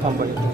company.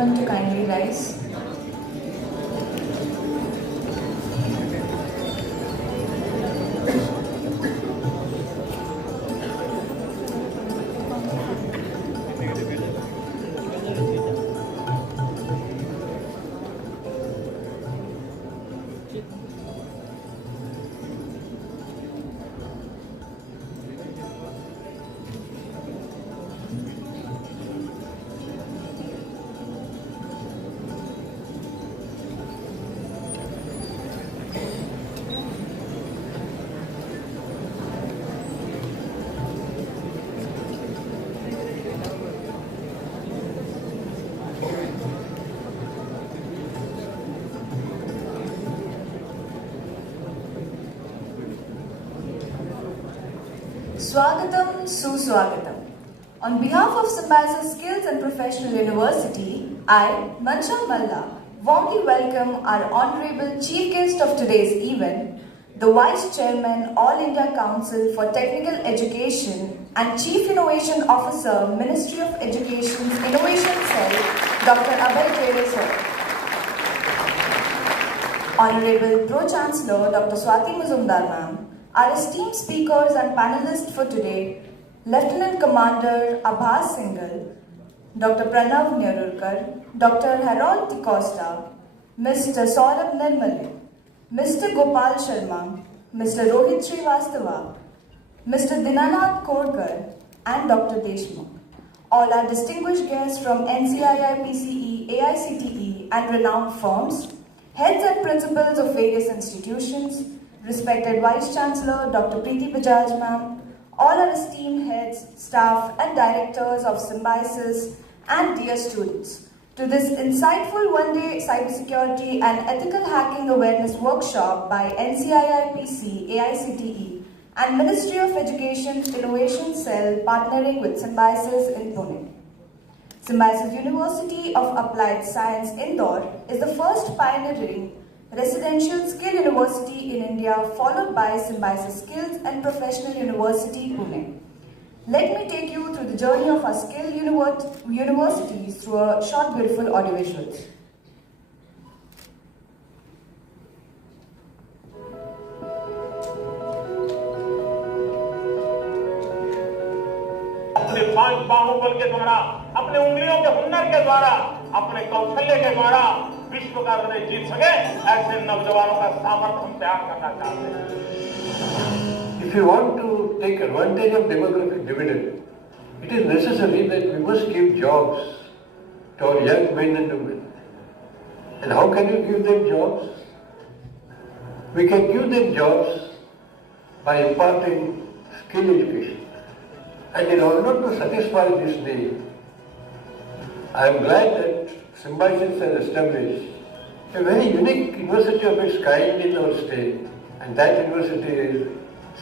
everyone to kindly rise. Swagatam Suswagatam. On behalf of Symbiosis Skills and Professional University, I, Mansha Malla, warmly welcome our Honorable Chief Guest of today's event, the Vice Chairman, All India Council for Technical Education and Chief Innovation Officer, Ministry of Education's Innovation Cell, Dr. Abhay Khare sir. Honorable Pro-Chancellor, Dr. Swati Majumdar ma'am, our esteemed speakers and panelists for today, Lieutenant Commander Abhas Singhal, Dr. Pranav Nerurkar, Dr. Harold D'Costa, Mr. Saurabh Nirmale, Mr. Gopal Sharma, Mr. Rohit Srivastava, Mr. Dinanath Kodkar, and Dr. Deshmukh. All our distinguished guests from NCII, PCE, AICTE, and renowned firms, heads and principals of various institutions, respected Vice Chancellor Dr. Preeti Bajaj ma'am, all our esteemed heads, staff and directors of Symbiosis and dear students, to this insightful one-day cybersecurity and ethical hacking awareness workshop by NCII, PC, AICTE and Ministry of Education's Innovation Cell partnering with Symbiosis in Pune. Symbiosis University of Applied Science Indore is the first pioneering residential skill university in India, followed by Symbiosis Skills and Professional University, Pune. Let me take you through the journey of our skill universities through a short, beautiful audiovisuals. अपने पांच बाहुबल के द्वारा, अपने उंगलियों के हुनर के द्वारा, अपने कौशल्य के द्वारा विश्व का हृदय जीत सके, ऐसे नौजवानों का सामर्थ्य हम तैयार करना चाहते हैं। If you want to take advantage of demographic dividend, it is necessary that we must give jobs to our young men and women. And how can you give them jobs? We can give them jobs by imparting skill education. And in order to satisfy this need, I am glad that Symbiosis has established a very unique university of its kind in our state, and that university is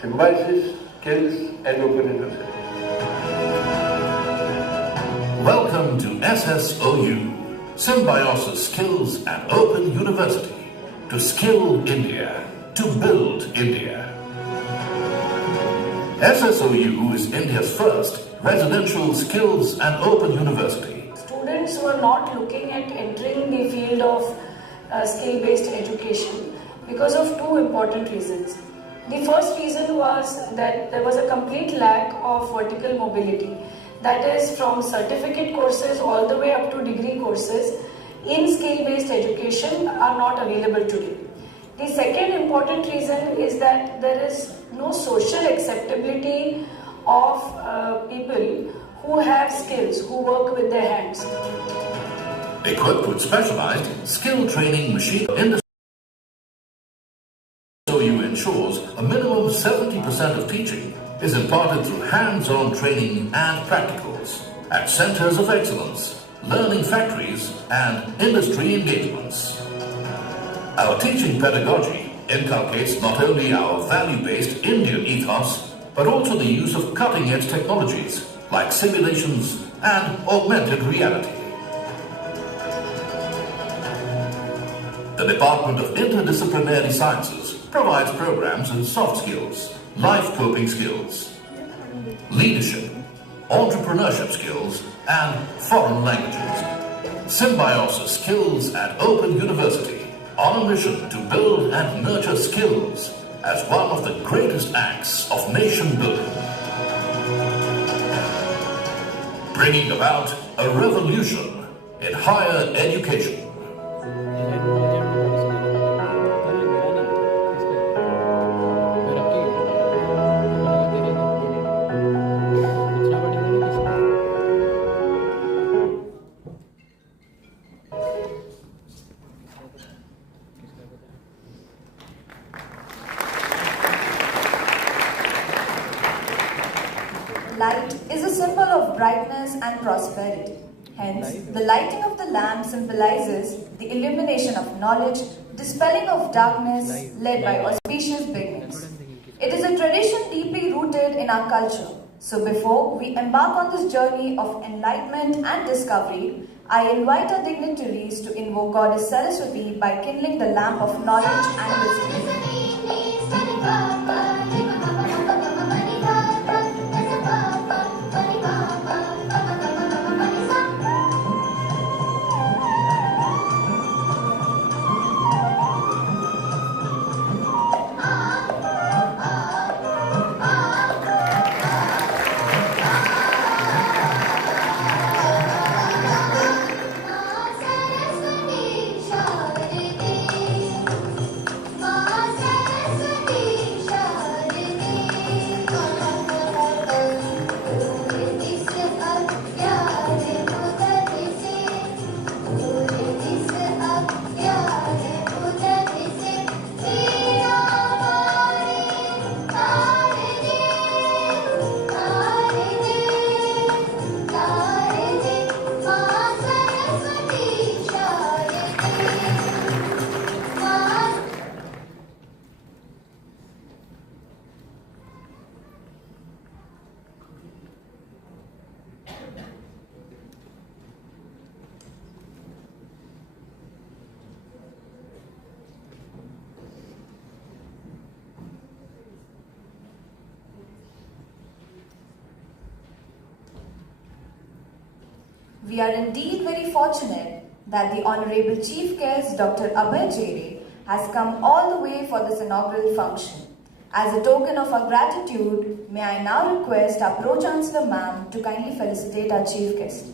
Symbiosis Skills and Open University. Welcome to SSOU, Symbiosis Skills and Open University, to skill India, to build India. SSOU is India's first residential skills and open university. Students were not looking at entering the field of skill-based education because of two important reasons. The first reason was that there was a complete lack of vertical mobility. That is, from certificate courses all the way up to degree courses in skill-based education are not available today. The second important reason is that there is no social acceptability of people who have skills, who work with their hands. Equipped with specialized skill training machine industry, SSOU ensures a minimum 70% of teaching is imparted through hands-on training and practicals at centers of excellence, learning factories, and industry engagements. Our teaching pedagogy inculcates not only our value-based Indian ethos, but also the use of cutting-edge technologies like simulations and augmented reality. The Department of Interdisciplinary Sciences provides programs in soft skills, life coping skills, leadership, entrepreneurship skills, and foreign languages. Symbiosis Skills at Open University, on a mission to build and nurture skills as one of the greatest acts of nation building. Bringing about a revolution in higher education. Light is a symbol of brightness and prosperity. Hence, the lighting of the lamp symbolizes the illumination of knowledge, dispelling of darkness, led by auspicious beginnings. It is a tradition deeply rooted in our culture. So before we embark on this journey of enlightenment and discovery, I invite our dignitaries to invoke Goddess Saraswati by kindling the lamp of knowledge and wisdom. We are indeed very fortunate that the Honorable Chief Guest Dr. Abhay Jere has come all the way for this inaugural function. As a token of our gratitude, may I now request our Pro-Chancellor Ma'am to kindly felicitate our Chief Guest.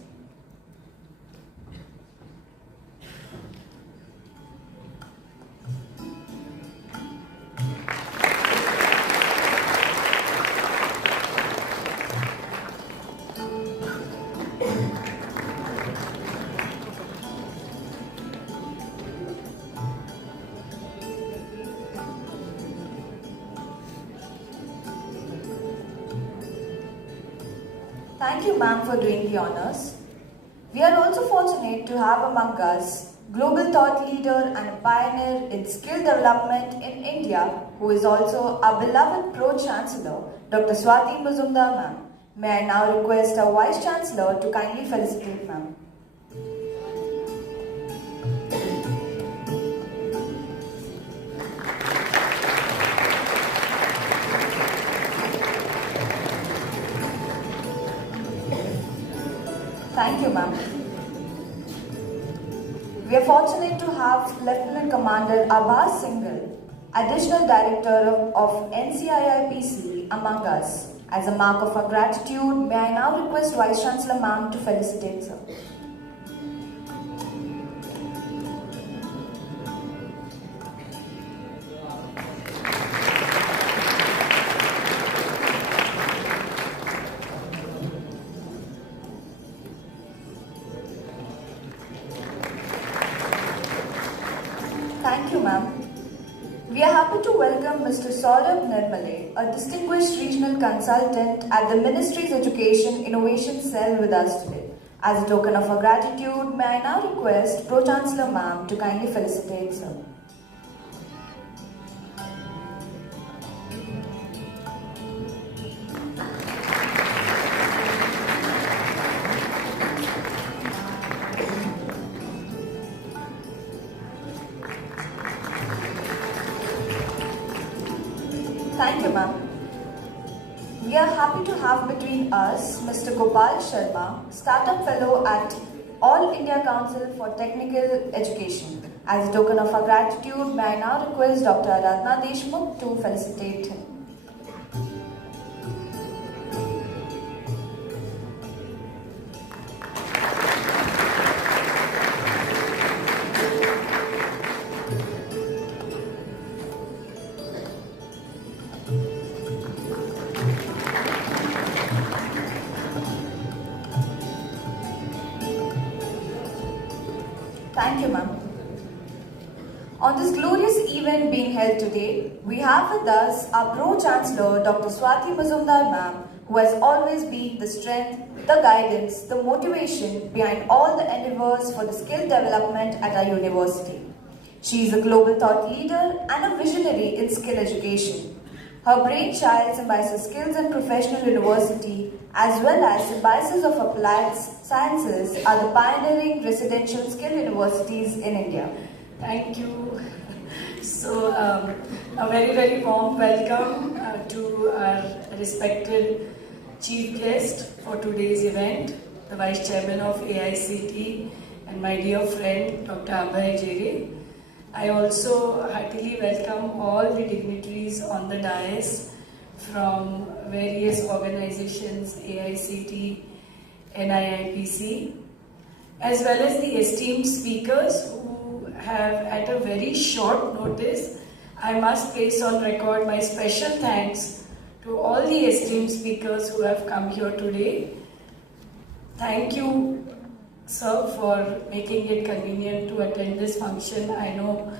Thank you, ma'am, for doing the honors. We are also fortunate to have among us global thought leader and a pioneer in skill development in India, who is also our beloved Pro-Chancellor, Dr. Swati Muzumdar, ma'am. May I now request our Vice Chancellor to kindly felicitate, ma'am. Thank you, ma'am. We are fortunate to have Lieutenant Commander Abbas Singhal, Additional Director of NCIIPC, among us. As a mark of our gratitude, may I now request Vice Chancellor ma'am to felicitate sir. Thank you, ma'am. We are happy to welcome Mr. Saurabh Nirmale, a distinguished regional consultant at the Ministry's Education Innovation Cell with us today. As a token of our gratitude, may I now request Pro-Chancellor ma'am to kindly felicitate sir. Thank you, ma'am. We are happy to have between us Mr. Gopal Sharma, Startup Fellow at All India Council for Technical Education. As a token of our gratitude, may I now request Dr. Aradhana Deshmukh to felicitate him. Thank you, ma'am. On this glorious event being held today, we have with us our Pro-Chancellor, Dr. Swati Majumdar ma'am, who has always been the strength, the guidance, the motivation behind all the endeavors for the skill development at our university. She is a global thought leader and a visionary in skill education. Her brainchild, Symbiosis Skills and Professional University, as well as Symbiosis of Applied Sciences, are the pioneering residential skill universities in India. Thank you. So, a very, very warm welcome to our respected chief guest for today's event, the Vice Chairman of AICT and my dear friend, Dr. Abhay Jere. I also heartily welcome all the dignitaries on the dais from various organizations, AICT, NIIPC, as well as the esteemed speakers who have, at a very short notice, I must place on record my special thanks to all the esteemed speakers who have come here today. Thank you, sir, for making it convenient to attend this function. I know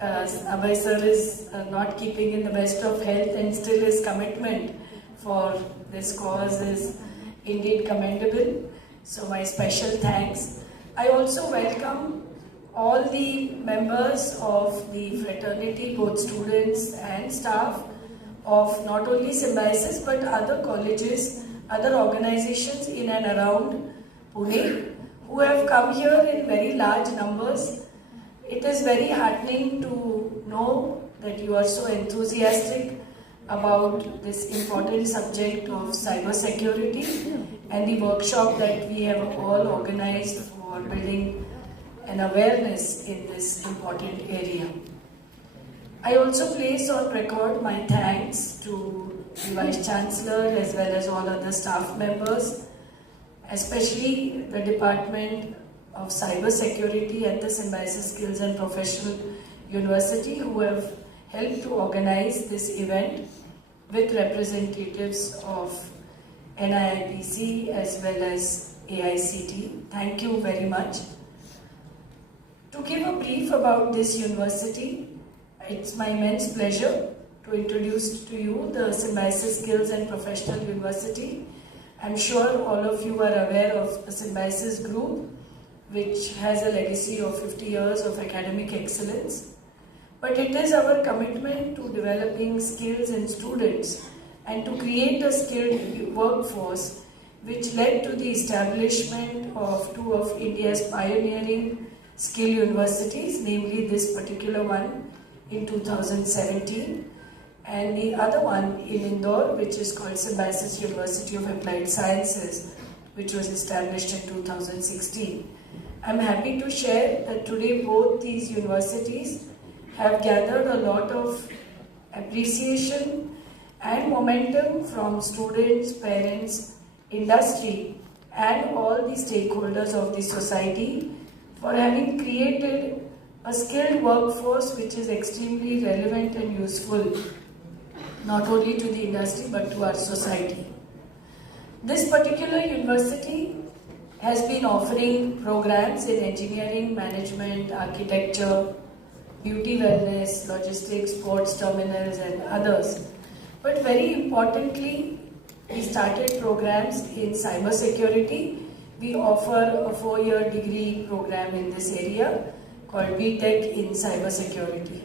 Abhay sir is not keeping in the best of health, and still his commitment for this cause is indeed commendable. So my special thanks. I also welcome all the members of the fraternity, both students and staff of not only Symbiosis but other colleges, other organizations in and around Pune, who have come here in very large numbers. It is very heartening to know that you are so enthusiastic about this important subject of cyber security and the workshop that we have all organized for building an awareness in this important area. I also place on record my thanks to the Vice Chancellor as well as all other staff members, especially the Department of Cyber Security at the Symbiosis Skills and Professional University, who have helped to organize this event with representatives of NIIPC as well as AICT. Thank you very much. To give a brief about this university, it's my immense pleasure to introduce to you the Symbiosis Skills and Professional University. I'm sure all of you are aware of the Symbiosis Group, which has a legacy of 50 years of academic excellence. But it is our commitment to developing skills in students and to create a skilled workforce which led to the establishment of two of India's pioneering skill universities, namely this particular one in 2017 and the other one in Indore, which is called Symbiosis University of Applied Sciences, which was established in 2016. I'm happy to share that today both these universities have gathered a lot of appreciation and momentum from students, parents, industry, and all the stakeholders of the society for having created a skilled workforce which is extremely relevant and useful not only to the industry but to our society. This particular university has been offering programs in engineering, management, architecture, beauty wellness, logistics, sports terminals and others. But very importantly, we started programs in cyber security. We offer a 4-year degree program in this area called BTech in cyber security.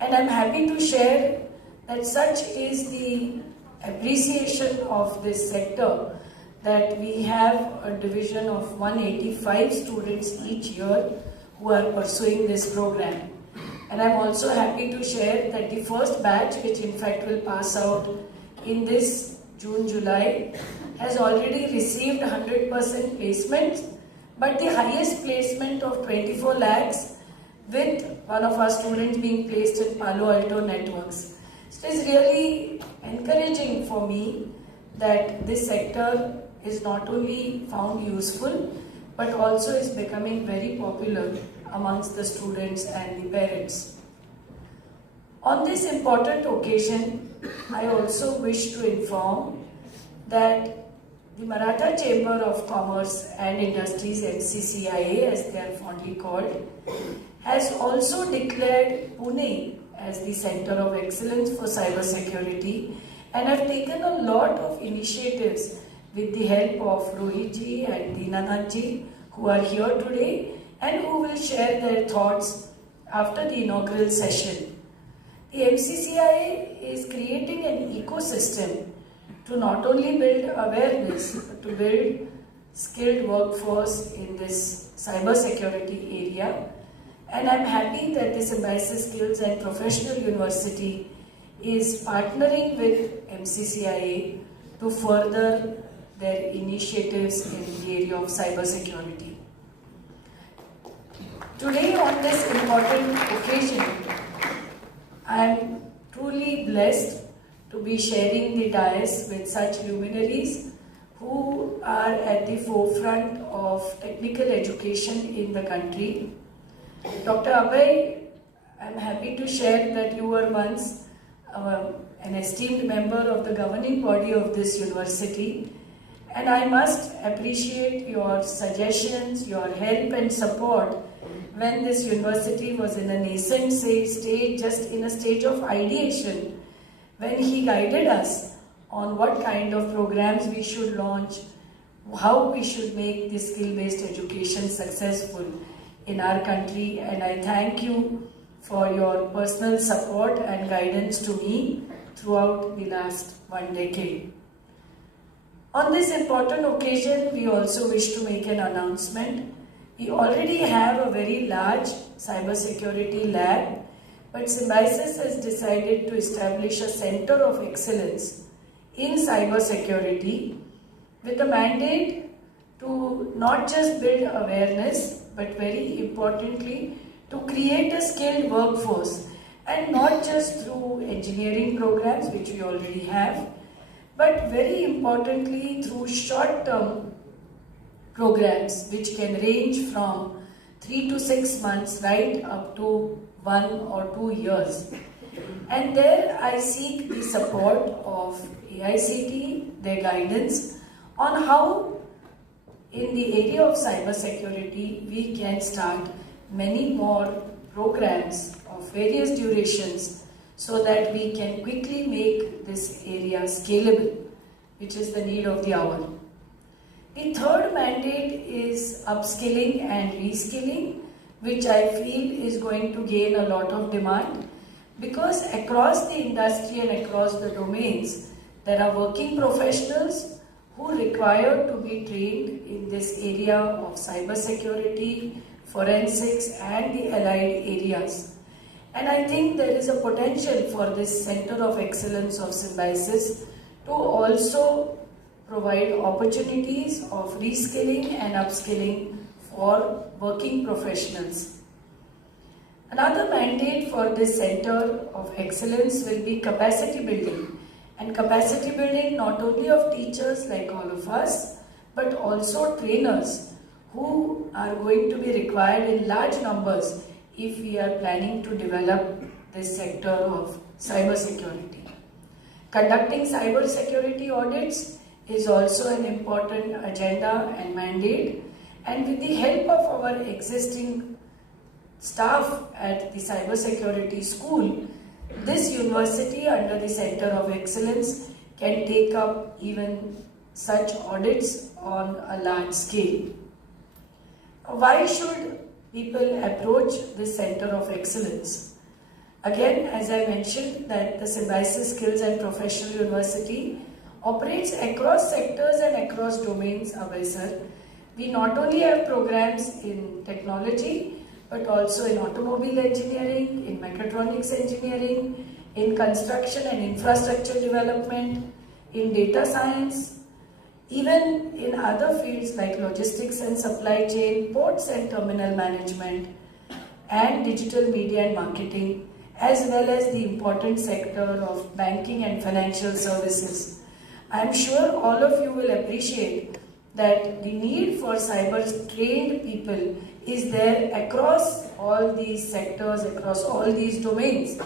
And I'm happy to share that such is the appreciation of this sector that we have a division of 185 students each year who are pursuing this program. And I'm also happy to share that the first batch, which in fact will pass out in this June-July, has already received 100% placements but the highest placement of 24 lakhs with one of our students being placed in Palo Alto Networks. So it is really encouraging for me that this sector is not only found useful but also is becoming very popular amongst the students and the parents. On this important occasion, I also wish to inform that the Maratha Chamber of Commerce and Industries, MCCIA as they are fondly called, has also declared Pune as the Center of Excellence for Cybersecurity and have taken a lot of initiatives with the help of Rohit ji and Dinanath ji, who are here today and who will share their thoughts after the inaugural session. The MCCIA is creating an ecosystem to not only build awareness but to build skilled workforce in this cybersecurity area. And I'm happy that the Symbiosis Skills and Professional University is partnering with MCCIA to further their initiatives in the area of cybersecurity. Today, on this important occasion, I am truly blessed to be sharing the dais with such luminaries who are at the forefront of technical education in the country. Dr. Abhay, I am happy to share that you were once an esteemed member of the governing body of this university, and I must appreciate your suggestions, your help and support when this university was in a nascent stage, just in a stage of ideation, when he guided us on what kind of programs we should launch, how we should make this skill-based education successful in our country. And I thank you for your personal support and guidance to me throughout the last 1 decade. On this important occasion, we also wish to make an announcement. We already have a very large cybersecurity lab, but Symbiosis has decided to establish a center of excellence in cybersecurity with a mandate to not just build awareness, but very importantly, to create a skilled workforce, and not just through engineering programs, which we already have, but very importantly through short-term programs which can range from 3 to 6 months right up to 1 or 2 years. And there I seek the support of AICTE, their guidance on how in the area of cybersecurity we can start many more programs of various durations so that we can quickly make this area scalable, which is the need of the hour. The third mandate is upskilling and reskilling, which I feel is going to gain a lot of demand because across the industry and across the domains, there are working professionals who require to be trained in this area of cybersecurity, forensics and the allied areas. And I think there is a potential for this Center of Excellence of Symbiosis to also provide opportunities of reskilling and upskilling for working professionals. Another mandate for this Center of Excellence will be capacity building. And capacity building not only of teachers like all of us, but also trainers who are going to be required in large numbers if we are planning to develop this sector of cybersecurity. Conducting cybersecurity audits is also an important agenda and mandate, and with the help of our existing staff at the cybersecurity school, this university under the Center of Excellence can take up even such audits on a large scale. Why should people approach this Center of Excellence? Again, as I mentioned, that the Symbiosis Skills and Professional University operates across sectors and across domains, Abhay sir. We not only have programs in technology, but also in automobile engineering, in mechatronics engineering, in construction and infrastructure development, in data science, even in other fields like logistics and supply chain, ports and terminal management, and digital media and marketing, as well as the important sector of banking and financial services. I am sure all of you will appreciate that the need for cyber trained people is there across all these sectors, across all these domains.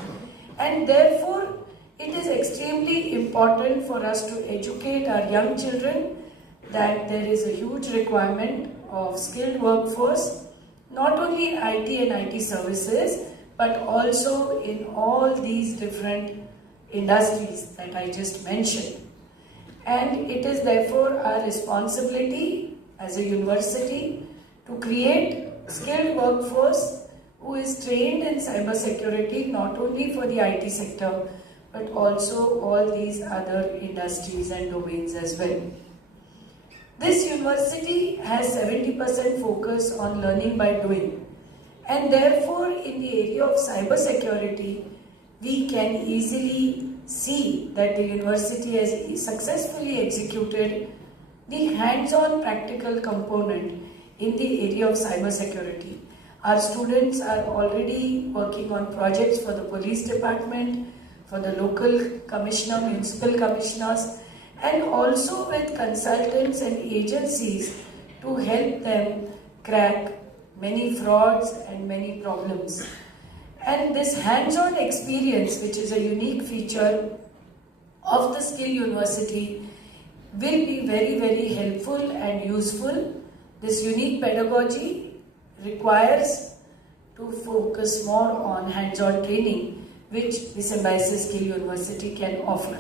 And therefore, it is extremely important for us to educate our young children that there is a huge requirement of skilled workforce, not only in IT and IT services, but also in all these different industries that I just mentioned. And it is therefore our responsibility as a university to create skilled workforce who is trained in cyber security, not only for the IT sector, but also all these other industries and domains as well. This university has 70% focus on learning by doing, and therefore in the area of cyber security, we can easily see that the university has successfully executed the hands-on practical component in the area of cyber security. Our students are already working on projects for the police department, for the local commissioner, municipal commissioners, and also with consultants and agencies to help them crack many frauds and many problems. And this hands-on experience, which is a unique feature of the Skill University, will be very, very helpful and useful. This unique pedagogy requires to focus more on hands-on training, which the Symbiosis Skill University can offer.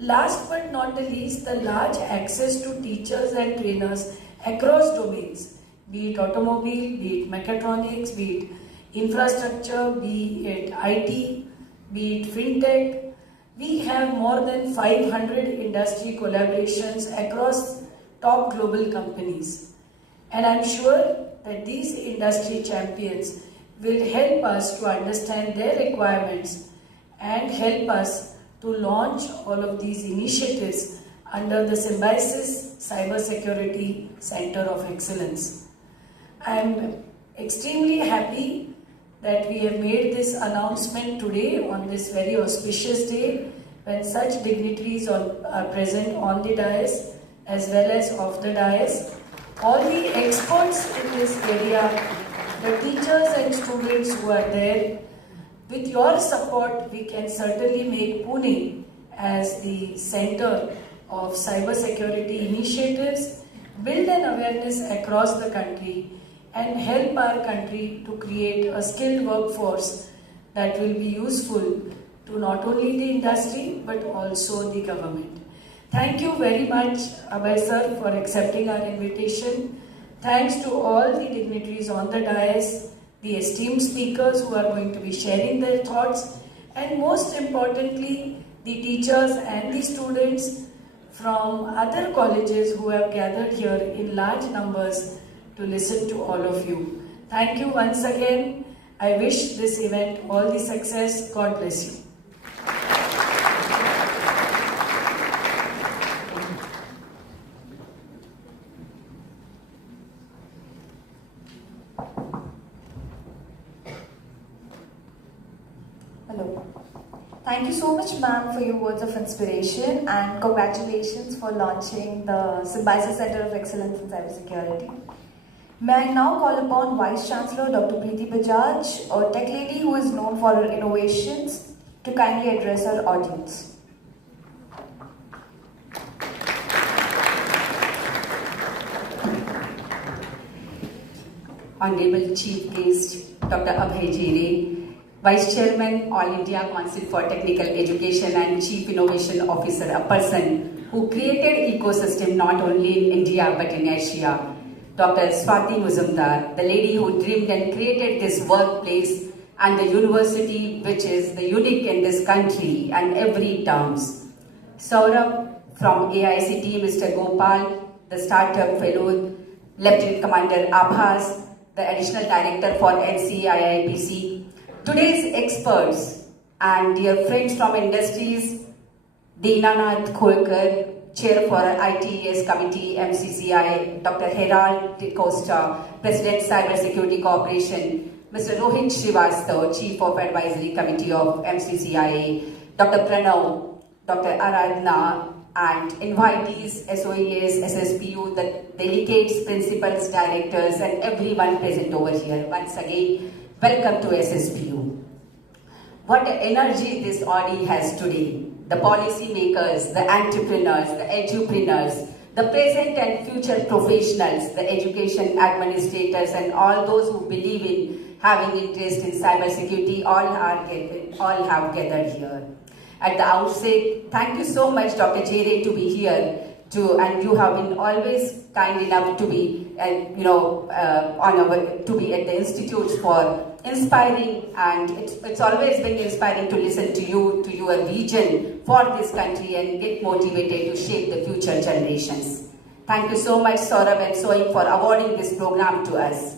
Last but not the least, the large access to teachers and trainers across domains, be it automobile, be it mechatronics, be it infrastructure, be it IT, be it fintech. We have more than 500 industry collaborations across top global companies. And I'm sure that these industry champions will help us to understand their requirements and help us to launch all of these initiatives under the Symbiosis Cybersecurity Center of Excellence. I'm extremely happy that we have made this announcement today on this very auspicious day when such dignitaries are present on the dais as well as off the dais. All the experts in this area, the teachers and students who are there, with your support we can certainly make Pune as the center of cybersecurity initiatives, build an awareness across the country and help our country to create a skilled workforce that will be useful to not only the industry but also the government. Thank you very much, Abhay sir, for accepting our invitation. Thanks to all the dignitaries on the dais, the esteemed speakers who are going to be sharing their thoughts, and most importantly, the teachers and the students from other colleges who have gathered here in large numbers to listen to all of you. Thank you once again. I wish this event all the success. God bless you. Hello. Thank you so much, ma'am, for your words of inspiration, and congratulations for launching the Symbiosis Center of Excellence in Cybersecurity. May I now call upon Vice Chancellor Dr. Preeti Bajaj, a tech lady who is known for her innovations, to kindly address our audience. Honorable Chief Guest Dr. Abhay Jire, Vice Chairman, All India Council for Technical Education and Chief Innovation Officer, a person who created ecosystem not only in India but in Asia. Dr. Swati Muzumdar, the lady who dreamed and created this workplace and the university which is the unique in this country and every terms. Saurabh from AICT, Mr. Gopal, the startup fellow, Lieutenant Commander Abhas, the additional director for NCIIPC. Today's experts and dear friends from industries, Dinanath Kholkar, Chair for ITES Committee, MCCI, Dr. Herald D'Costa, President Cyber Security Corporation, Mr. Rohit Srivastav, Chief of Advisory Committee of MCCIA, Dr. Pranav, Dr. Aradhana, and invitees, SOEs, SSPU, the delegates, principals, directors, and everyone present over here. Once again, welcome to SSPU. What energy this body has today. The policy makers, the entrepreneurs, the edupreneurs, the present and future professionals, the education administrators, and all those who believe in having interest in cybersecurity all have gathered here. At the outset, thank you so much, Dr. Jere, to be here. And you have been always kind enough to be, to be at the institutes for inspiring, and it's always been inspiring to listen to you, to your vision for this country, and get motivated to shape the future generations. Thank you so much, Saurabh and Soing, for awarding this program to us.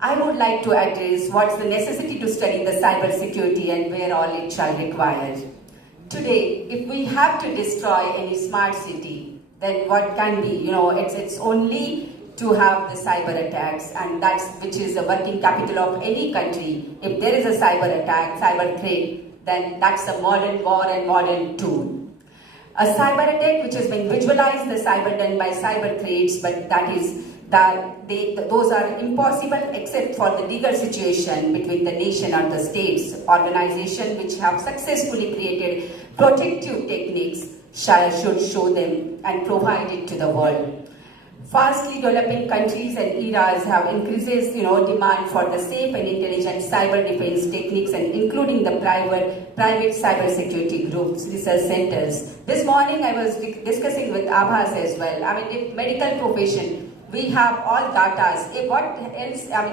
I would like to address what's the necessity to study the cyber security and where all it shall require. Today, if we have to destroy any smart city, then what can be? It's only to have the cyber attacks, and which is the working capital of any country. If there is a cyber attack, cyber threat, then that's a modern war and modern tool. A cyber attack which has been visualized, the cyber done by cyber threats, but those are impossible except for the legal situation between the nation or the states. Organizations which have successfully created protective techniques should show them and provide it to the world. Fastly developing countries and eras have increases, demand for the safe and intelligent cyber defense techniques, and including the private cyber security groups, research centers. This morning I was discussing with Abhas as well. If medical profession, we have all data.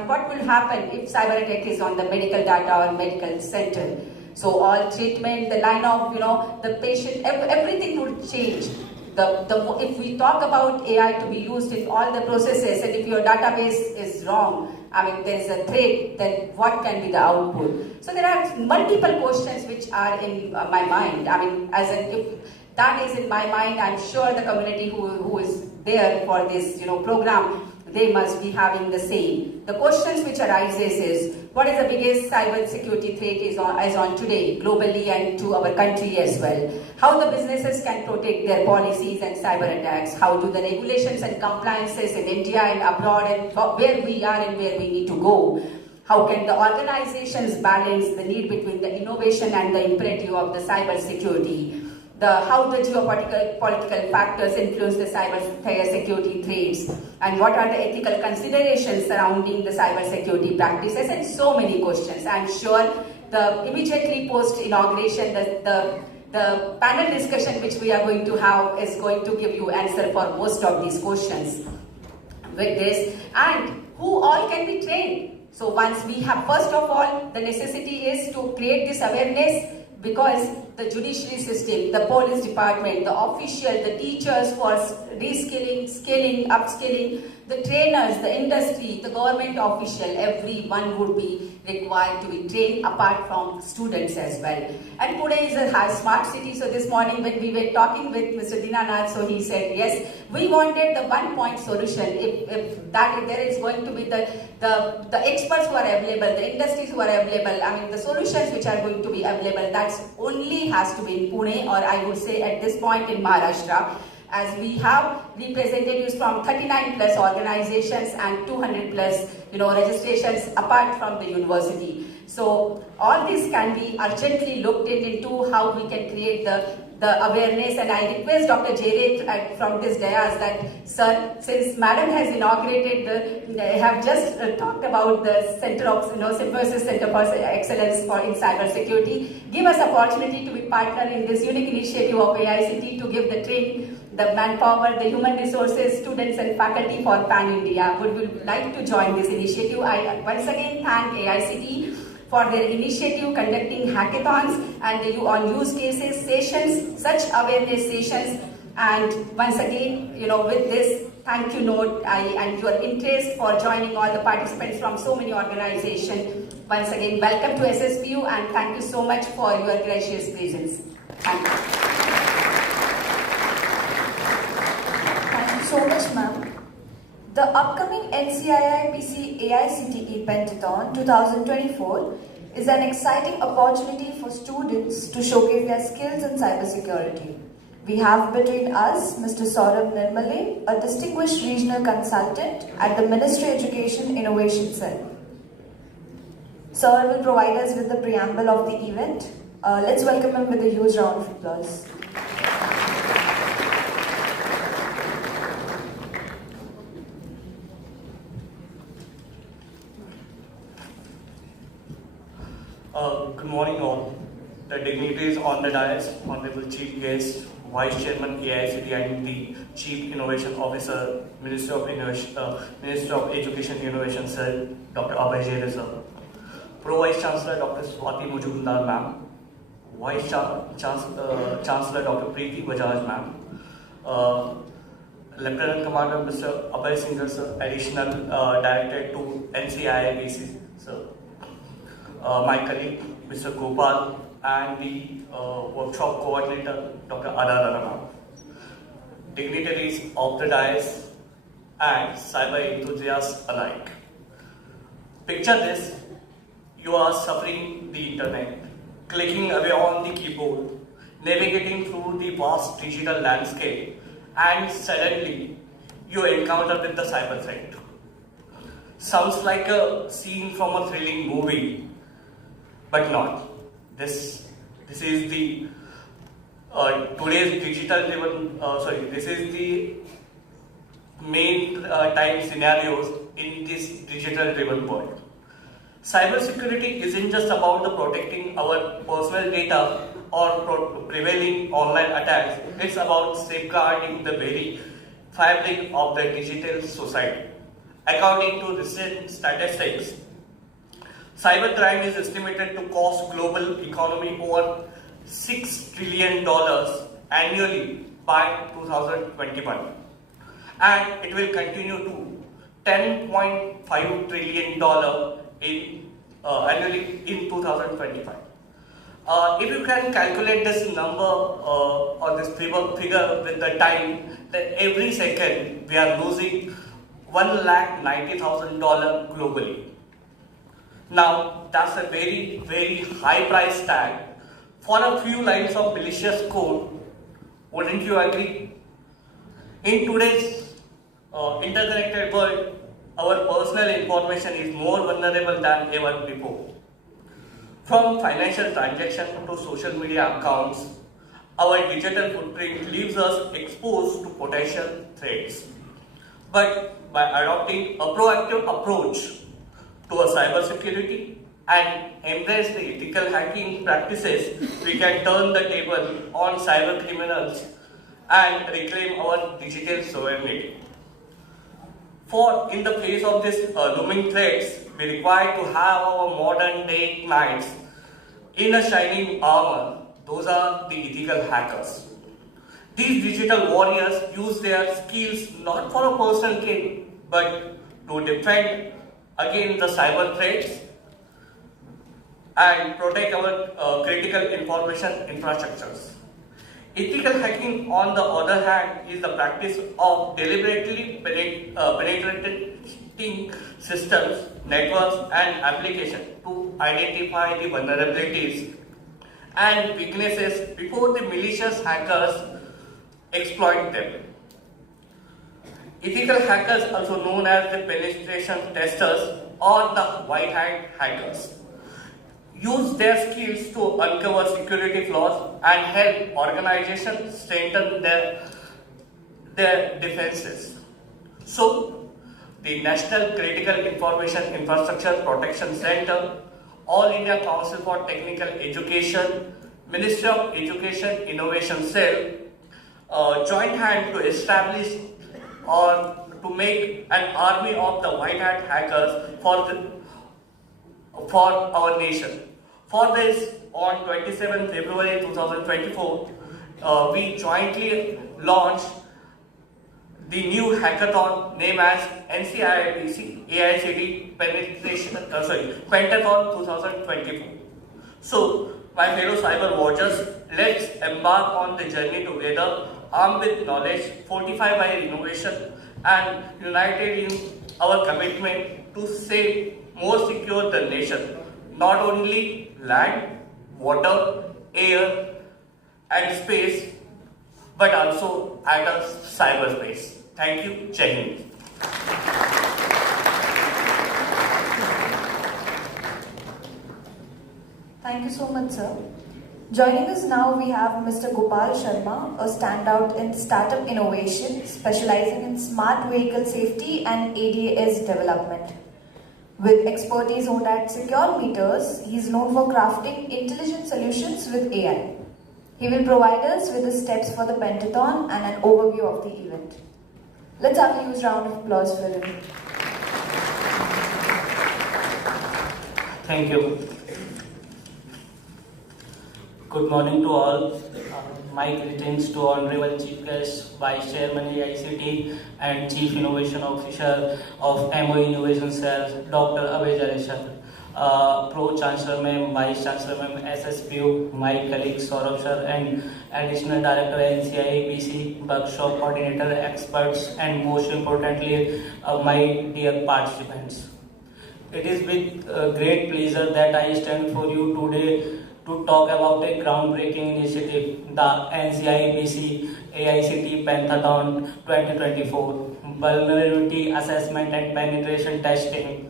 What will happen if cyber attack is on the medical data or medical center? So all treatment, the line of, the patient, everything would change. If we talk about AI to be used in all the processes, and if your database is wrong, there is a threat, then what can be the output? So there are multiple questions which are in my mind. If that is in my mind, I'm sure the community who is there for this, program, they must be having the same. The questions which arises is, what is the biggest cyber security threat as on today, globally and to our country as well? How the businesses can protect their policies and cyber attacks? How do the regulations and compliances in India and abroad, and where we are and where we need to go? How can the organizations balance the need between the innovation and the imperative of the cyber security? How the geopolitical factors influence the cyber security threats, and what are the ethical considerations surrounding the cyber security practices, and so many questions. I'm sure the immediately post inauguration, the panel discussion which we are going to have is going to give you answer for most of these questions with this, and who all can be trained. So once we have, first of all, the necessity is to create this awareness, because the judiciary system, the police department, the official, the teachers for reskilling, scaling, upskilling, the trainers, the industry, the government official, everyone would be required to be trained apart from students as well. And today is a smart city. So this morning when we were talking with Mr. Dinanath, so he said, yes, we wanted the one-point solution. If there is going to be the experts who are available, the industries who are available, the solutions which are going to be available, that's only has to be in Pune, or I would say at this point in Maharashtra, as we have representatives from 39 plus organizations and 200 plus registrations apart from the university. So all this can be urgently looked into how we can create the awareness, and I request Dr. Jere from this dais that, sir, since Madam has inaugurated, have just talked about the Center of Symbiosis Center for Excellence in Cyber Security, give us opportunity to be partner in this unique initiative of AICT to give the training, the manpower, the human resources, students and faculty for Pan India. Would we like to join this initiative? I once again thank AICT for their initiative conducting hackathons and on use cases sessions, such awareness sessions. And once again, with this thank you note and your interest for joining all the participants from so many organizations. Once again, welcome to SSPU, and thank you so much for your gracious presence. Thank you. so much, ma'am. The upcoming NCII PC AICTE Pentathon 2024 is an exciting opportunity for students to showcase their skills in cybersecurity. We have between us Mr. Saurabh Nirmale, a distinguished regional consultant at the Ministry Education Innovation Cell. Sir will provide us with the preamble of the event. Let's welcome him with a huge round of applause. Good morning all. The dignitaries on the dais, Honorable Chief Guest, Vice Chairman AICTE and the Chief Innovation Officer, Minister of Education Innovation Cell, Dr. Abhay Jere sir. Pro Vice Chancellor Dr. Swati Mujumdar ma'am, Vice Chancellor Dr. Preeti Bajaj ma'am, Lieutenant Commander Mr. Abhay Singhal sir, Additional Director to NCII sir. My colleague Mr. Gopal and the workshop coordinator Dr. Adar Rana, dignitaries of the dais and cyber enthusiasts alike. Picture this: you are suffering the internet, clicking away on the keyboard, navigating through the vast digital landscape, and suddenly you encounter with the cyber threat. Sounds like a scene from a thrilling movie, but not. This is the today's digital driven. This is the main time scenarios in this digital driven world. Cybersecurity isn't just about the protecting our personal data or prevailing online attacks. It's about safeguarding the very fabric of the digital society. According to recent statistics, cybercrime is estimated to cost global economy over $6 trillion annually by 2021, and it will continue to $10.5 trillion annually in 2025. If you can calculate this number or this figure with the time, that every second we are losing $190,000 globally. Now, that's a very, very high price tag for a few lines of malicious code. Wouldn't you agree? In today's interconnected world, our personal information is more vulnerable than ever before. From financial transactions to social media accounts, our digital footprint leaves us exposed to potential threats. But by adopting a proactive approach to a cybersecurity and embrace the ethical hacking practices, we can turn the table on cyber criminals and reclaim our digital sovereignty. For in the face of these looming threats, we require to have our modern day knights in a shining armor. Those are the ethical hackers. These digital warriors use their skills not for a personal gain, but to defend against the cyber threats and protect our critical information infrastructures. Ethical hacking, on the other hand, is the practice of deliberately penetrating systems, networks, and applications to identify the vulnerabilities and weaknesses before the malicious hackers exploit them. Ethical hackers, also known as the penetration testers or the white hat hackers, use their skills to uncover security flaws and help organizations strengthen their defenses. So, the National Critical Information Infrastructure Protection Center, All India Council for Technical Education, Ministry of Education Innovation Cell, joint hand to establish or to make an army of the white hat hackers for our nation. For this, on 27 February 2024, we jointly launched the new hackathon named as NCII AICTE Pentathon 2024. So, my fellow cyber watchers, let's embark on the journey together armed with knowledge, fortified by innovation, and united in our commitment to save more secure the nation, not only land, water, air, and space, but also at a cyberspace. Thank you. Jai Hind. Thank you so much, sir. Joining us now, we have Mr. Gopal Sharma, a standout in startup innovation, specializing in smart vehicle safety and ADAS development. With expertise honed at Secure Meters, he is known for crafting intelligent solutions with AI. He will provide us with the steps for the Pentathon and an overview of the event. Let's have a huge round of applause for him. Thank you. Good morning to all. My greetings to Honorable Chief Guest, Vice Chairman AICT and Chief Innovation Officer of MOE Innovation Cell, Dr. Abhay Jare sir. Pro Chancellor Ma'am, Vice Chancellor Ma'am, SSPU, my colleague Saurabh sir, and Additional Director NCI-BC, Workshop Coordinator, experts, and most importantly, my dear participants. It is with great pleasure that I stand for you today to talk about a groundbreaking initiative, the NCI-BC AICT Pentathon 2024, Vulnerability Assessment and Penetration Testing.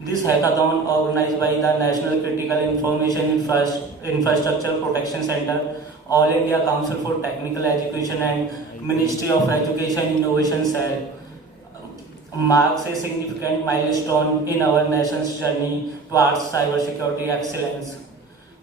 This hackathon, organized by the National Critical Information Infrastructure Protection Center, All India Council for Technical Education and Ministry of Education Innovation Cell, marks a significant milestone in our nation's journey towards cybersecurity excellence.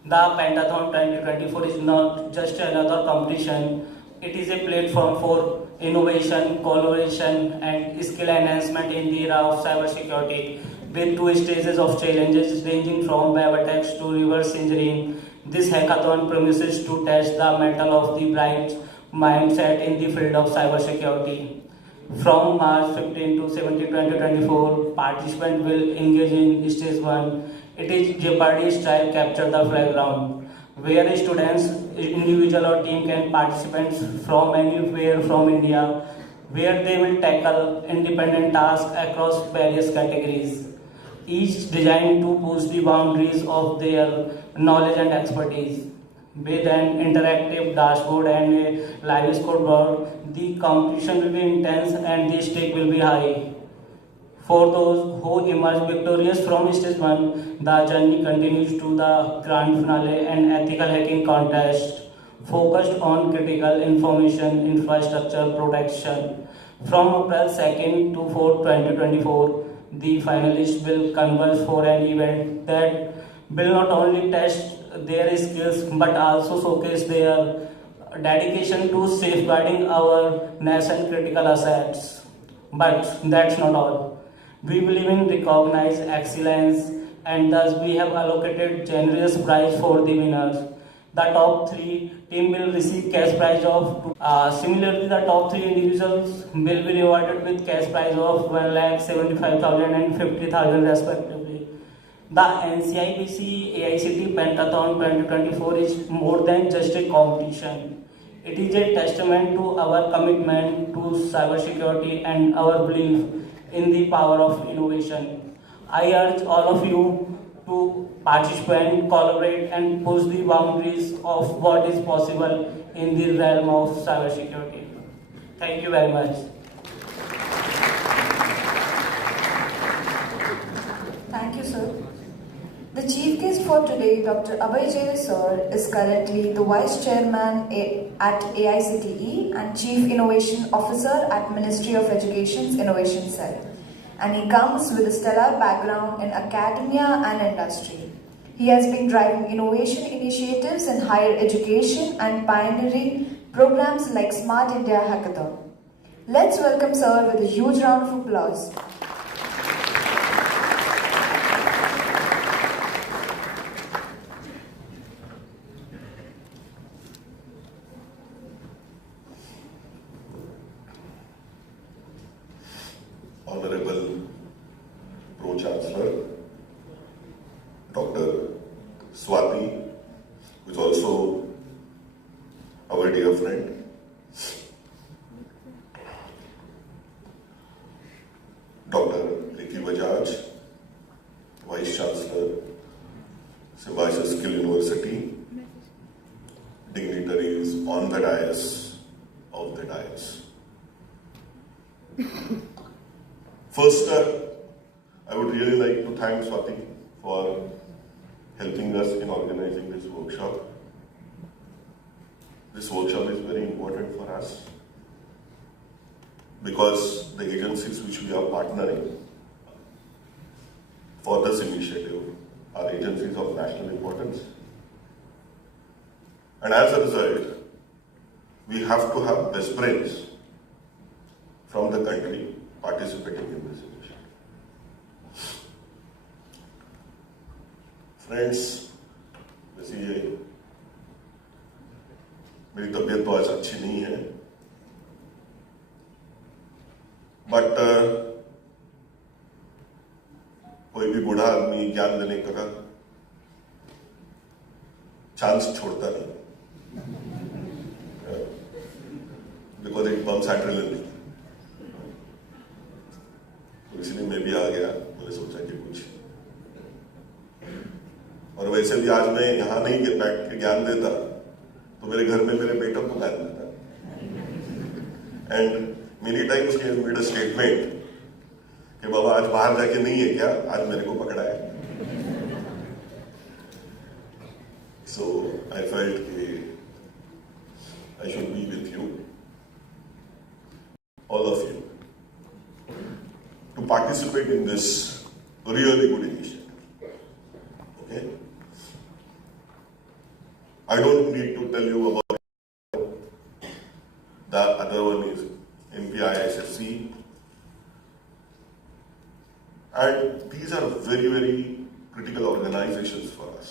The Pentathon 2024 is not just another competition, it is a platform for innovation, collaboration, and skill enhancement in the era of cybersecurity, with two stages of challenges ranging from web attacks to reverse engineering. This hackathon promises to test the mettle of the bright mindset in the field of cybersecurity. From March 15 to 17, 2024, participants will engage in stage 1. It is Jeopardy style Capture the Flag round, where students, individual or team can participate from anywhere from India, where they will tackle independent tasks across various categories, each designed to push the boundaries of their knowledge and expertise. With an interactive dashboard and a live scoreboard, the competition will be intense and the stake will be high. For those who emerge victorious from stage 1, the journey continues to the grand finale and ethical hacking contest focused on critical information infrastructure protection. From April 2nd to 4th, 2024, the finalists will converge for an event that will not only test their skills but also showcase their dedication to safeguarding our nation's critical assets. But that's not all. We believe in recognize excellence, and thus we have allocated generous prize for the winners. The top 3 team will receive cash prize of similarly, the top 3 individuals will be rewarded with cash prize of 1,75,000 and 50,000 respectively. The NCI-BC AICT Pentathon 2024 is more than just a competition. It is a testament to our commitment to cybersecurity and our belief in the power of innovation. I urge all of you to participate, collaborate, and push the boundaries of what is possible in the realm of cybersecurity. Thank you very much. Thank you, sir. The chief guest for today, Dr. Abhay Jare sir, is currently the Vice Chairman at AICTE and Chief Innovation Officer at Ministry of Education's Innovation Cell. And he comes with a stellar background in academia and industry. He has been driving innovation initiatives in higher education and pioneering programs like Smart India Hackathon. Let's welcome sir with a huge round of applause. Honorable Pro-Chancellor, Dr. Swati, who is also our dear friend, on the dais of the dais. First, I would really like to thank Swati for helping us in organizing this workshop. This workshop is very important for us because the agencies which we are partnering for this initiative are agencies of national importance. And as a result, we have to have best brains from the country participating in this initiative. Friends, वैसे ये मेरी तबीयत तो आज अच्छी नहीं है, but कोई भी बूढ़ा आदमी ज्ञान देने का चांस छोड़ता नहीं, बिकॉज इट बम्स एड्रेनलिन. तो इसलिए मैं भी आ गया, मैंने सोचा कि कुछ, और वैसे भी आज मैं यहां नहीं बैठ के ज्ञान देता तो मेरे घर में मेरे बेटों को ज्ञान देता. And many times he has made a statement कि बाबा आज बाहर जाके नहीं है क्या, आज मेरे को पकड़ा है. So I felt I should be with you, all of you, to participate in this really good initiative. Okay? I don't need to tell you about it. The other one is MPISFC. And these are very, very critical organizations for us.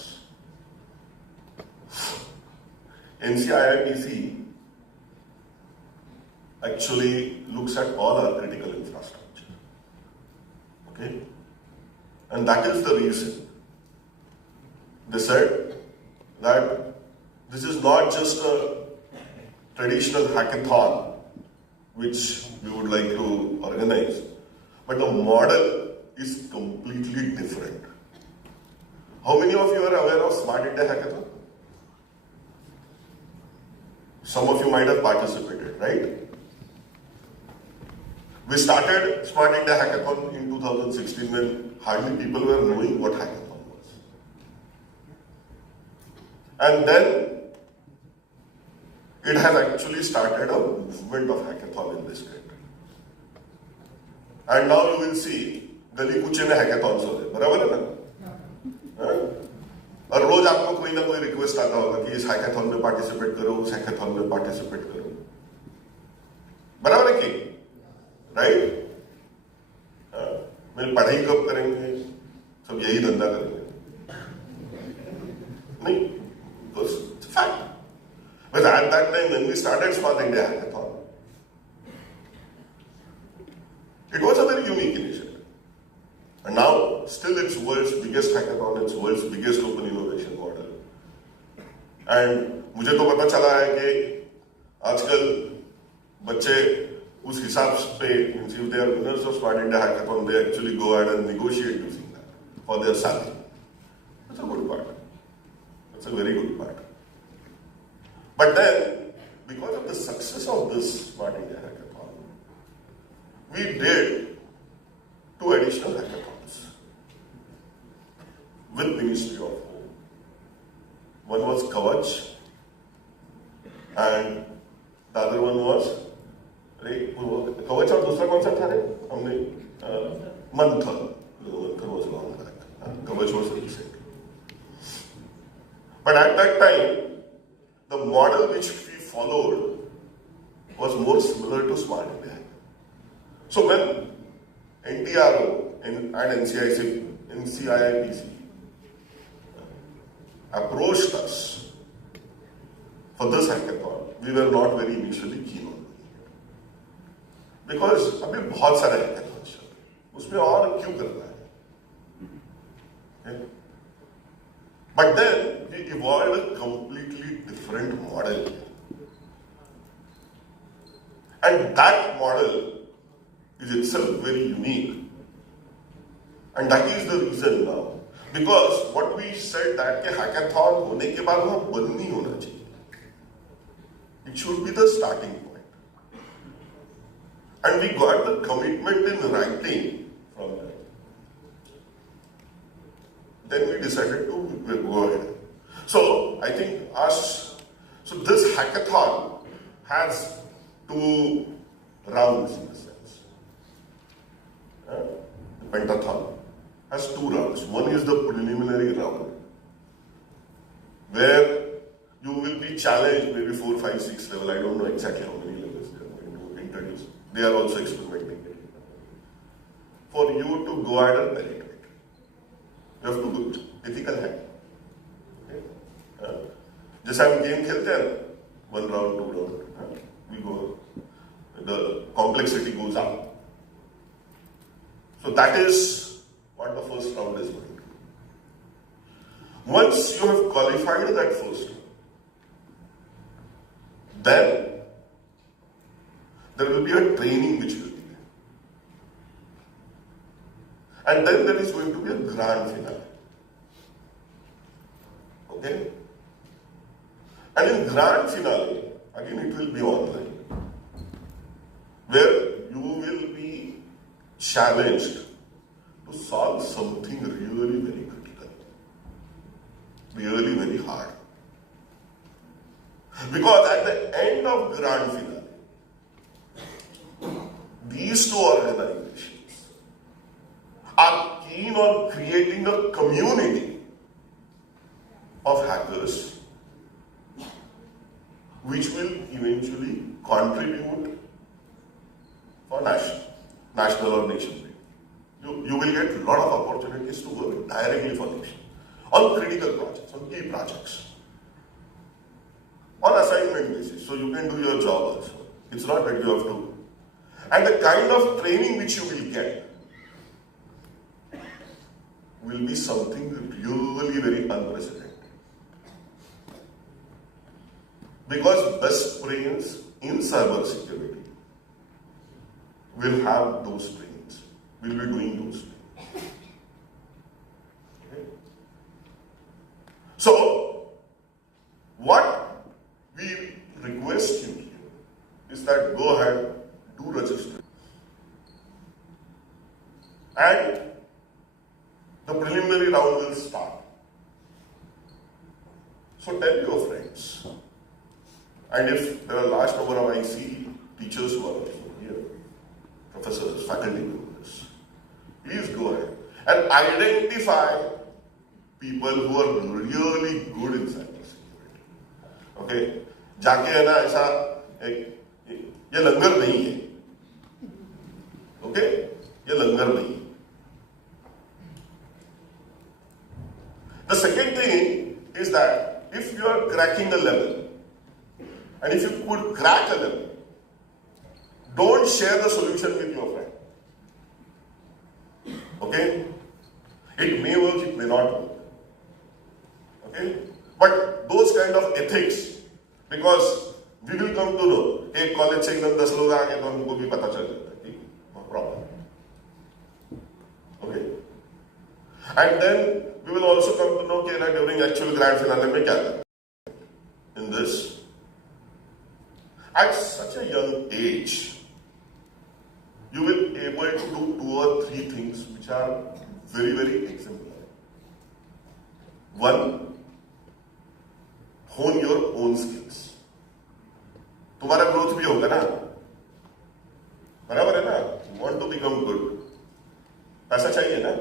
NCIIPC actually looks at all our critical infrastructure. Okay? And that is the reason they said that this is not just a traditional hackathon which we would like to organize, but the model is completely different. How many of you are aware of Smart India Hackathon? Some of you might have participated, right? We started Smart India Hackathon in 2016 when hardly people were knowing what hackathon was. And then it has actually started a movement of hackathon in this country. And now you will see गली कुचे में hackathons हो रहे, बराबर है ना? और रोज आपको कोई ना कोई रिक्वेस्ट आता होगा कि इस हैकेथॉन में पार्टिसिपेट करो, उस हैकेथॉन में पार्टिसिपेट करो, बराबर है कि? राइट? मेरी पढ़ाई कब करेंगे? सब यही धंधा करेंगे? नहीं, because it's a fact. But at that time when we started Smart India Hackathon, it was a very unique initiative. And now, still it's world's biggest hackathon, it's world's biggest open innovation model. And मुझे तो पता चला है कि आजकल बच्चे उस हिसाब पे, if they are winners of Smart India Hackathon, they actually go ahead and negotiate using that for their salary. That's a good part. That's a very good part. But then, because of the success of this Smart India Hackathon, we did 2 additional hackathons with Ministry of Home. One was Kavach and the other one was Kavach और दूसरा कौन सा था रे? हमने Manthan. Manthan was long back. Kavach was recent. But at that time, the model which we followed was more similar to Smart India. So when NTRO and NCIIPC approached us for this hackathon, we were not very initially keen on it. Because अभी बहुत सारे hackathons चल रहे हैं, उसमें और क्यों करना है? But then we evolved a completely different model. And that model is itself very unique. And that is the reason now. Because what we said that के hackathon होने के बाद वहाँ बंद नहीं होना चाहिए. It should be the starting point. And we got the commitment in writing from them. Then we decided to go ahead. So I think so this hackathon has 2 rounds in a sense. The Pentathon has 2 rounds. One is the preliminary round, where you will be challenged maybe 4, 5, 6 level. I don't know exactly how many levels they are going to introduce. They are also experimenting it. For you to go ahead and penetrate, you have to do it. Ethical hack. Okay? Just हम game खेलते हैं, 1 round, 2 round. We go. The complexity goes up. So that is what the first round is going to do. Once you have qualified that first round, then there will be a training which will be there. And then there is going to be a grand finale. Okay? And in grand finale, again it will be online, where you will be challenged to solve something really very critical, really very hard. Because at the end of grand finale, these 2 organizations are keen on creating a community of hackers which will eventually contribute for national or nation building. You will get a lot of opportunities to work directly for nation on critical projects, on key projects, on assignment basis. So you can do your job also. It's not that you have to. And the kind of training which you will get will be something really very unprecedented. Because best brains in cyber security will have those trainings, will be doing those trainings. Okay? So, what we request you here is that go ahead, do register. And the preliminary round will start. So tell your friends. And if there are a large number of IC teachers who are also here, professors, faculty members, please go ahead and identify people who are really good in cyber security. Okay? जाके है ना ऐसा ये लंगर नहीं है. Okay? ये लंगर नहीं है. The second thing is that if you are cracking a level, and if you could crack a level, don't share the solution with your friend. Okay? It may work, it may not work. Okay? But those kind of ethics, because we will come to know, एक college से एकदम 10 लोग आ गए तो हमको भी पता चल जाता है, no problem. Okay? And then we will also come to know that during actual grand finale में क्या था. In this, at such a young age, you will be able to do 2 or 3 things which are very, very exemplary. One, hone your own skills. तुम्हारा growth भी होगा ना, बराबर है ना? You want to become good. पैसा चाहिए ना?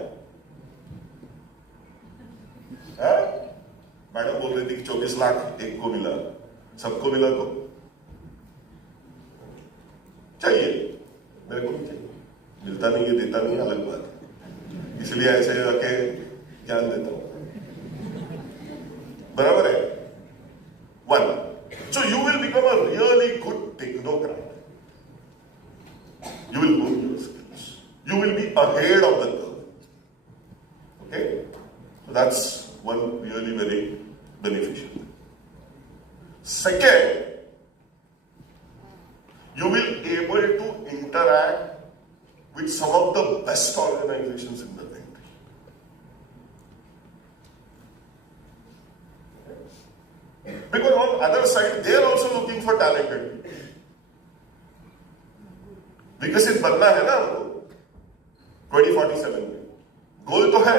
हाँ? मैडम बोल रही थी कि 24 लाख एक को मिला, सबको मिला तो चाहिए, मेरे को भी चाहिए. मिलता नहीं है, देता नहीं है, अलग बात है. इसलिए ऐसे जाके ज्ञान देता हूं. बराबर है? One. So you will become a really good technocrat. You will hone your skills. You will be ahead of the curve. Okay? So that's one really very beneficial. Second, you will be able to interact with some of the best organizations in the country. Okay? Because on other side, they are also looking for talented people. विकसित बनना है ना हमको 2047 में, गोल तो है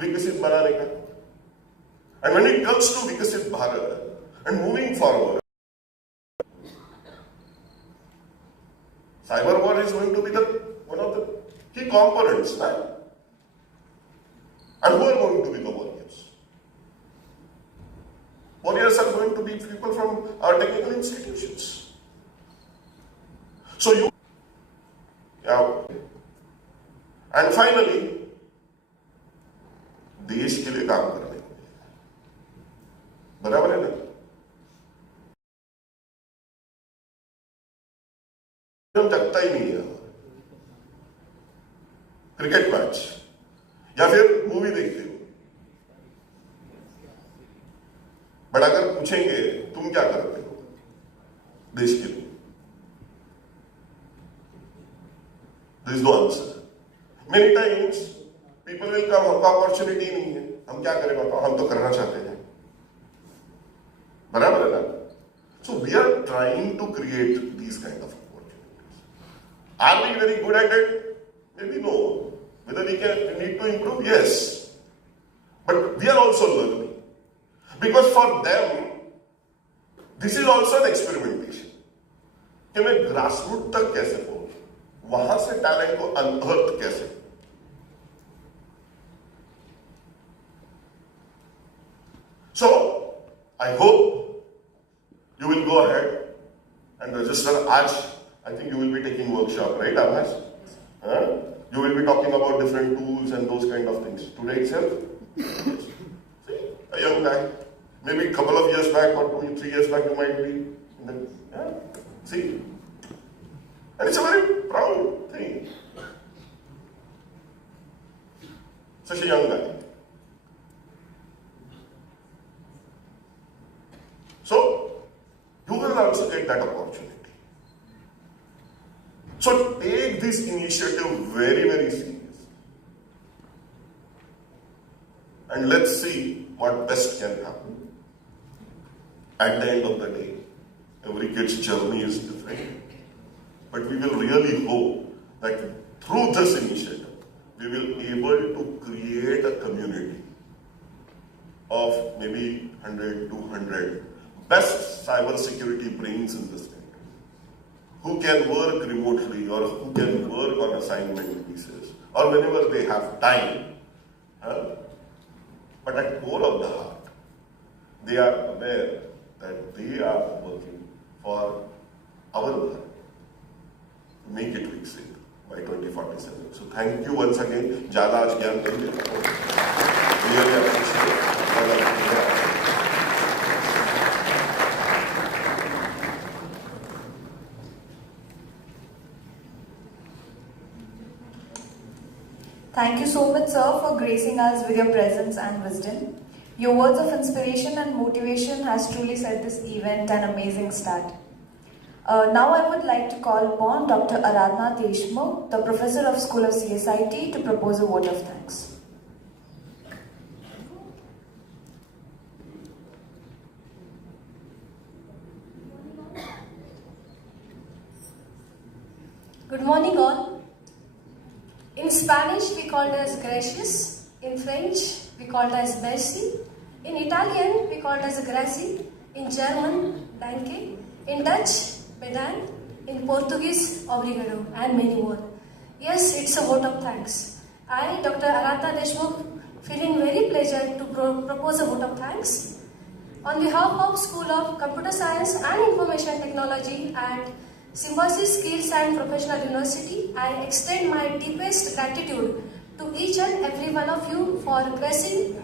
विकसित बनाने का. And when it comes to Vikasit Bharat and moving forward, cyber war is going to be one of the key components, right? And who are going to be the warriors? Warriors are going to be people from our technical institutions. So and finally, देश के लिए काम करने को, बराबर है ना? हम जगता ही नहीं है. क्रिकेट मैच या फिर मूवी देखते हो, बट अगर पूछेंगे तुम क्या करते हो देश के लिए, there is no answer. Many times people will come, हमको अपॉर्चुनिटी नहीं है, हम क्या करें बताओ, हम तो करना चाहते हैं, बराबर है ना? So we are trying to create these kind of opportunities. Are we very good at it? Maybe no. Whether we need to improve? Yes. But we are also learning. Because for them, this is also an experimentation. कि मैं grassroots तक कैसे पहुंचूं, वहां से talent को unearth कैसे. So, I hope you will go ahead and register. Aaj, I think you will be taking workshop, right, Abhas? You will be talking about different tools and those kind of things. Today itself, see, a young guy, maybe a couple of years back or 2-3 years back, you might be, see. And it's a very proud thing. Such a young guy. So, you will also get that opportunity. So, take this initiative very, very seriously. And let's see what best can happen. At the end of the day, every kid's journey is different. But we will really hope that through this initiative, we will be able to create a community of maybe 100, 200 best cyber security brains in this country, who can work remotely or who can work on assignment basis or whenever they have time. But at core of the heart, they are aware that they are working for our Bharat, to make it Viksit by 2047. So thank you once again. Jada aaj gyan kar liya. Really appreciate. Thank you so much, sir, for gracing us with your presence and wisdom. Your words of inspiration and motivation has truly set this event an amazing start. Now I would like to call upon Dr. Aradhna Deshmukh, the Professor of School of CSIT, to propose a vote of thanks. Good morning all. In Spanish we called as gracious, in French we called as merci, in Italian we called as grazie, in German danke, in Dutch bedankt, in Portuguese obrigado, and many more. Yes, it's a vote of thanks. I, Dr. Aradhna Deshmukh, feeling very pleasure to propose a vote of thanks. On behalf of School of Computer Science and Information Technology at Symbiosis Skills and Professional University, I extend my deepest gratitude to each and every one of you for gracing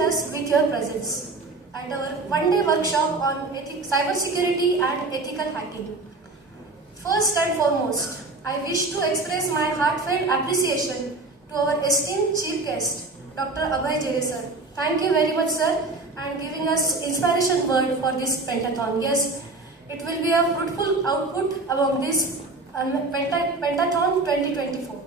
us with your presence at our one-day workshop on cybersecurity and ethical hacking. First and foremost, I wish to express my heartfelt appreciation to our esteemed chief guest, Dr. Abhay Jire sir. Thank you very much, sir, and giving us inspiration word for this Pentathon. Yes, it will be a fruitful output among this Pentathon 2024.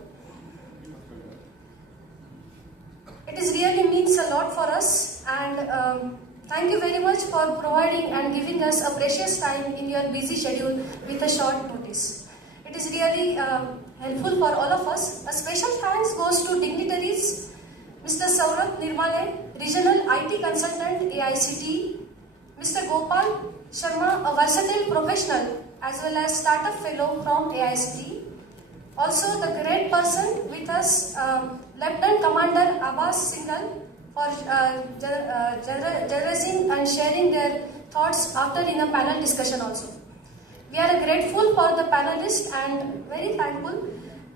It really means a lot for us, and Thank you very much for providing and giving us a precious time in your busy schedule with a short notice. It is really helpful for all of us. A special thanks goes to dignitaries, Mr. Saurabh Nirmale, Regional IT Consultant, AICTE, Mr. Gopal Sharma, a versatile professional as well as Startup Fellow from AICTE. Also the great person with us, Lieutenant Commander Abbas Singhal, for generosing and sharing their thoughts after in a panel discussion also. We are grateful for the panelists and very thankful.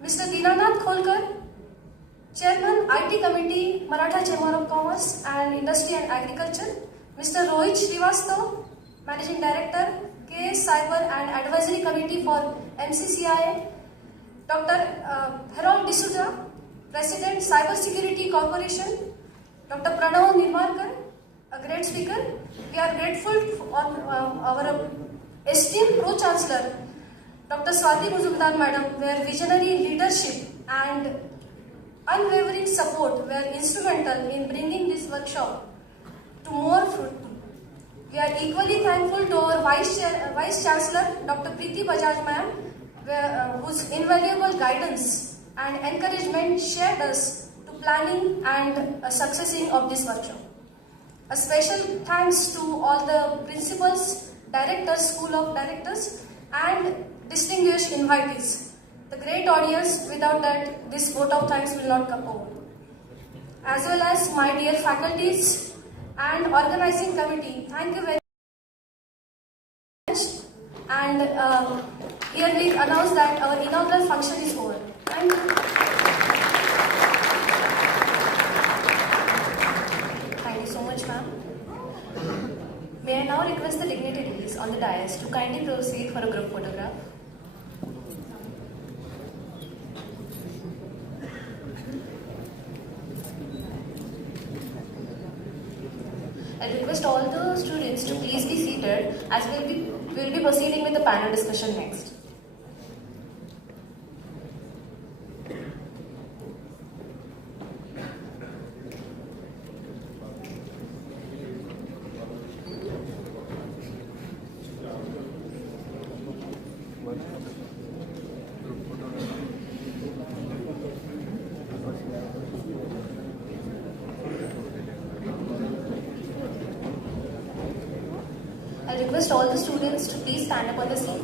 Mr. Dinanath Kholkar, Chairman IT Committee, Maratha Chamber of Commerce and Industry and Agriculture. Mr. Rohit Srivastav, Managing Director, KS Cyber and Advisory Committee for MCCIA. Dr. Harold D'Souza, President, Cyber Security Corporation. Dr. Pranav Nirmarkar, a great speaker. We are grateful for our esteemed Pro-Chancellor, Dr. Swati Muzumdar Madam, where visionary leadership and unwavering support were instrumental in bringing this workshop to more fruitful. We are equally thankful to our Vice Chancellor, Dr. Preeti Bajaj Ma'am, whose invaluable guidance and encouragement shared us to planning and successing of this workshop. A special thanks to all the principals, directors, School of Directors, and distinguished invitees. The great audience, without that, this vote of thanks will not come over. As well as my dear faculties and organizing committee, thank you very much. And here we announce that our inaugural function is over. Thank you. Thank you so much, ma'am. May I now request the dignitaries on the dais to kindly proceed for a group photograph. I request all the students to please be seated as we'll be proceeding with the panel discussion next. I request all the students to please stand up on the seat.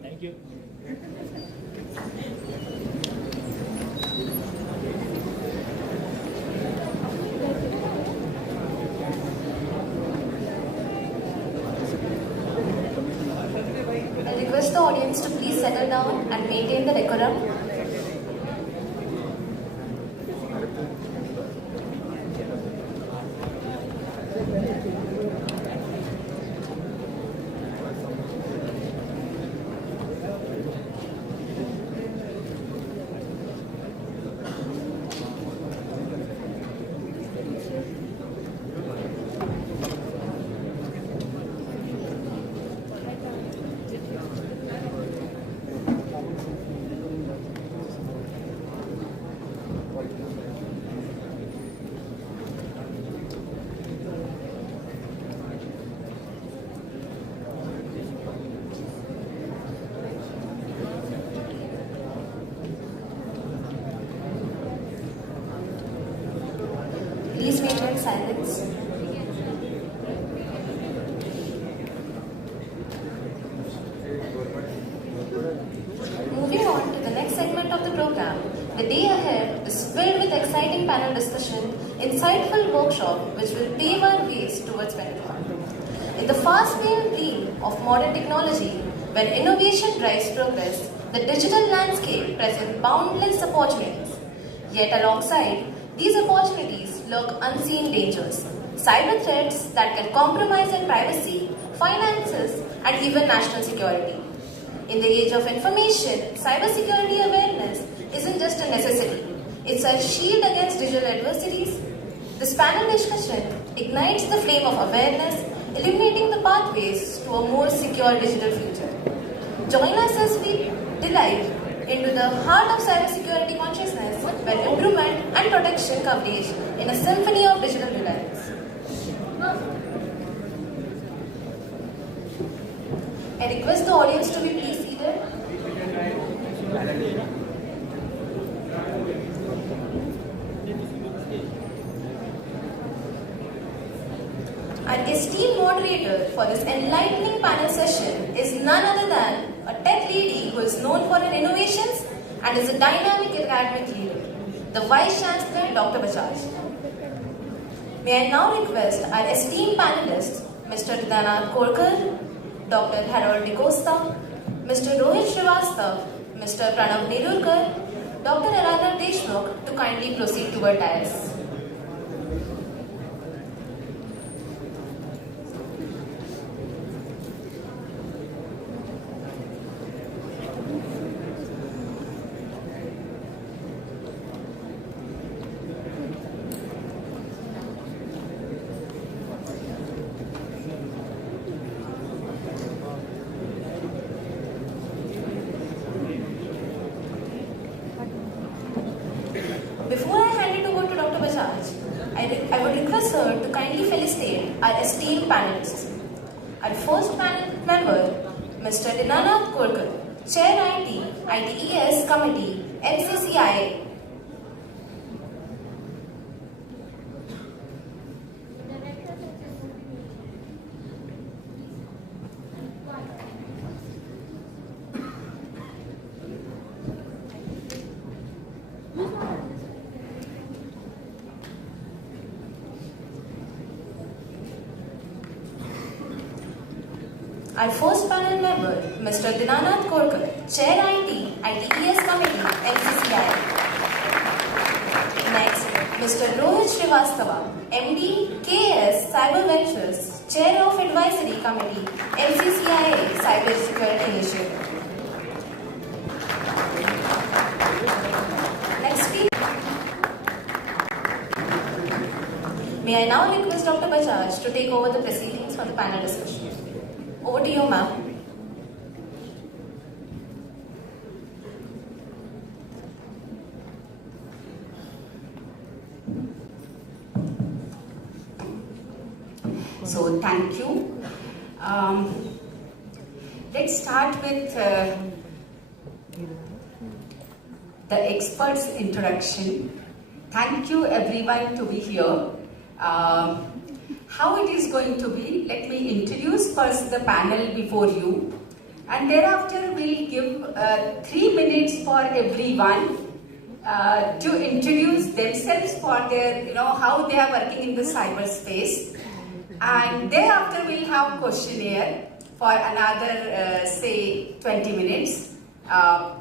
Thank you. I request the audience to please settle down and maintain the decorum. Please maintain silence. Moving The day ahead is filled with exciting panel discussion, insightful workshop which will pave our ways towards better life. In the fast-paced theme of modern technology, where innovation drives progress, the digital landscape presents boundless opportunities. Yet alongside these opportunities lurk unseen dangers, cyber threats that can compromise our privacy, finances, and even national security. In the age of information, cybersecurity awareness isn't just a necessity, it's a shield against digital adversities. This panel discussion ignites the flame of awareness, illuminating the pathways to a more secure digital future. Join us as we dive into the heart of cybersecurity consciousness, where improvement and protection converge in a symphony of digital reliance. I request the audience to be please seated. Our esteemed moderator for this enlightening panel session is none other than a tech lady who is known for her innovations and is a dynamic academic leader, the Vice Chancellor, Dr. Bajaj. May I now request our esteemed panelists, Mr. Ridhanath Korkar, Dr. Harold DeCosta, Mr. Rohit Srivastava, Mr. Pranav Nerurkar, Dr. Aradhana Deshmukh to kindly proceed to our dais. Before I hand it over to Dr. Bajaj, I would request her to kindly felicitate our esteemed panelists. Our first panel member, Mr. Ridhanath Korkar, Chair ITES Committee, MCCI. Our first panel member, Mr. Ridhanath Korkar, Chair ITES Committee, MCCI. Next, Mr. Rohit Srivastava, MD, KS Cyber Ventures, Chair of Advisory Committee, MCCI Cyber Security Initiative. Next speaker. May I now request Dr. Bajaj to take over the proceedings for the panel discussion. Over to you, ma'am. So, thank you. Let's start with the expert's introduction. Thank you everyone to be here. How it is going to be, let me introduce first the panel before you, and thereafter we'll give 3 minutes for everyone to introduce themselves for their, how they are working in the cyberspace, and thereafter we'll have questionnaire for another say 20 minutes.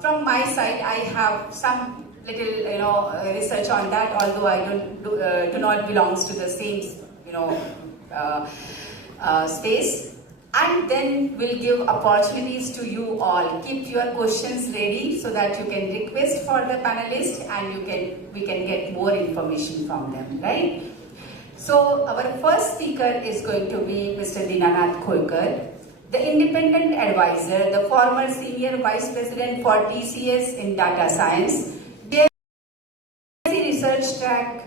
From my side, I have some little research on that, although I do not belongs to the same space, and then we'll give opportunities to you all. Keep your questions ready so that you can request for the panelists and we can get more information from them, right? So our first speaker is going to be Mr. Ridhanath Korkar, the independent advisor, the former senior vice president for TCS in data science, research track,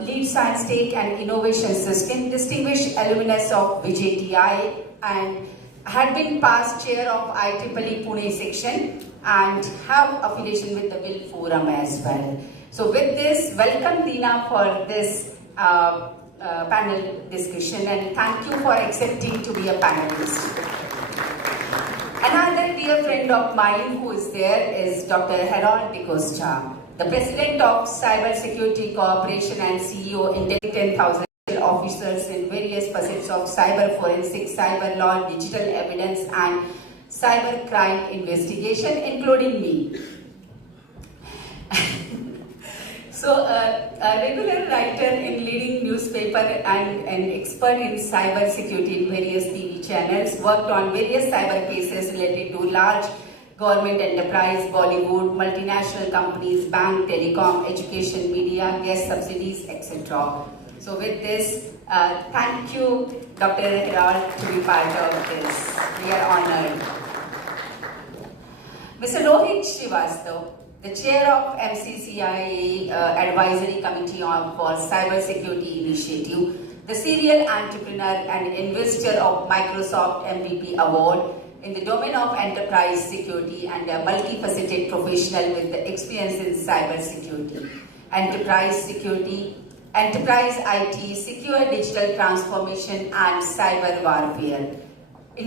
lead science take and innovation system, distinguished alumnus of VJTI, and had been past chair of IEEE Pune section and have affiliation with the Will Forum as well. So with this, welcome Dina for this panel discussion, and thank you for accepting to be a panelist. Another dear friend of mine who is there is Dr. Harold DeCosta, the President of Cyber Security Corporation and CEO, intelligent 10,000 officers in various facets of cyber forensics, cyber law, digital evidence, and cyber crime investigation, including me. So, a regular writer in leading newspaper and an expert in cyber security in various TV channels, worked on various cyber cases related to large government enterprise, Bollywood, multinational companies, bank, telecom, education, media, gas subsidies, etc. So with this, thank you, Dr. Harold, to be part of this. We are honored. Mr. Rohit Srivastav, the chair of MCCIA Advisory Committee for Cyber Security Initiative, the serial entrepreneur and investor of Microsoft MVP Award in the domain of enterprise security, and a multifaceted professional with the experience in cyber security, enterprise security, enterprise IT, secure digital transformation, and cyber warfare.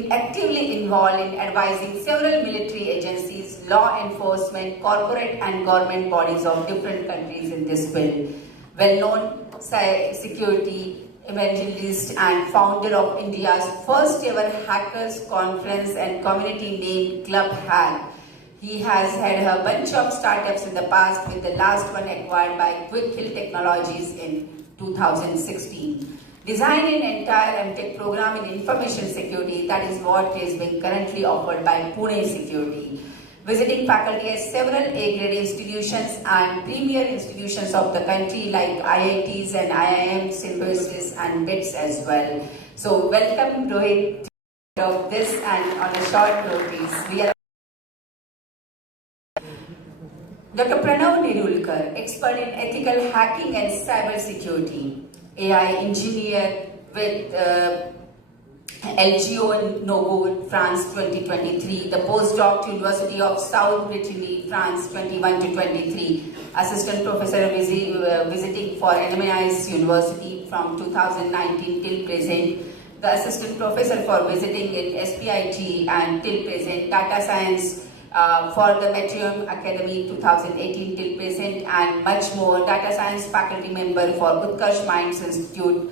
Actively involved in advising several military agencies, law enforcement, corporate and government bodies of different countries in this field. Well-known security evangelist and founder of India's first ever hackers conference and community named Club Hack. He has had a bunch of startups in the past, with the last one acquired by Quick Hill Technologies in 2016. Designing an entire MTech program in information security, that is what is being currently offered by Pune Security. Visiting faculty at several A-grade institutions and premier institutions of the country like IITs and IIM, Symbiosis and BITS as well. So welcome Rohit of this, and on a short notice, we are Dr. Pranav Nirulkar, expert in ethical hacking and cyber security, AI engineer with LGO in Novo, France 2023, the postdoc to University of South Brittany, France 21 to 23, assistant professor visiting for NMI's University from 2019 till present, the assistant professor for visiting in SPIT and till present, data science for the Metrium Academy 2018 till present, and much more, data science faculty member for Utkarsh Minds Institute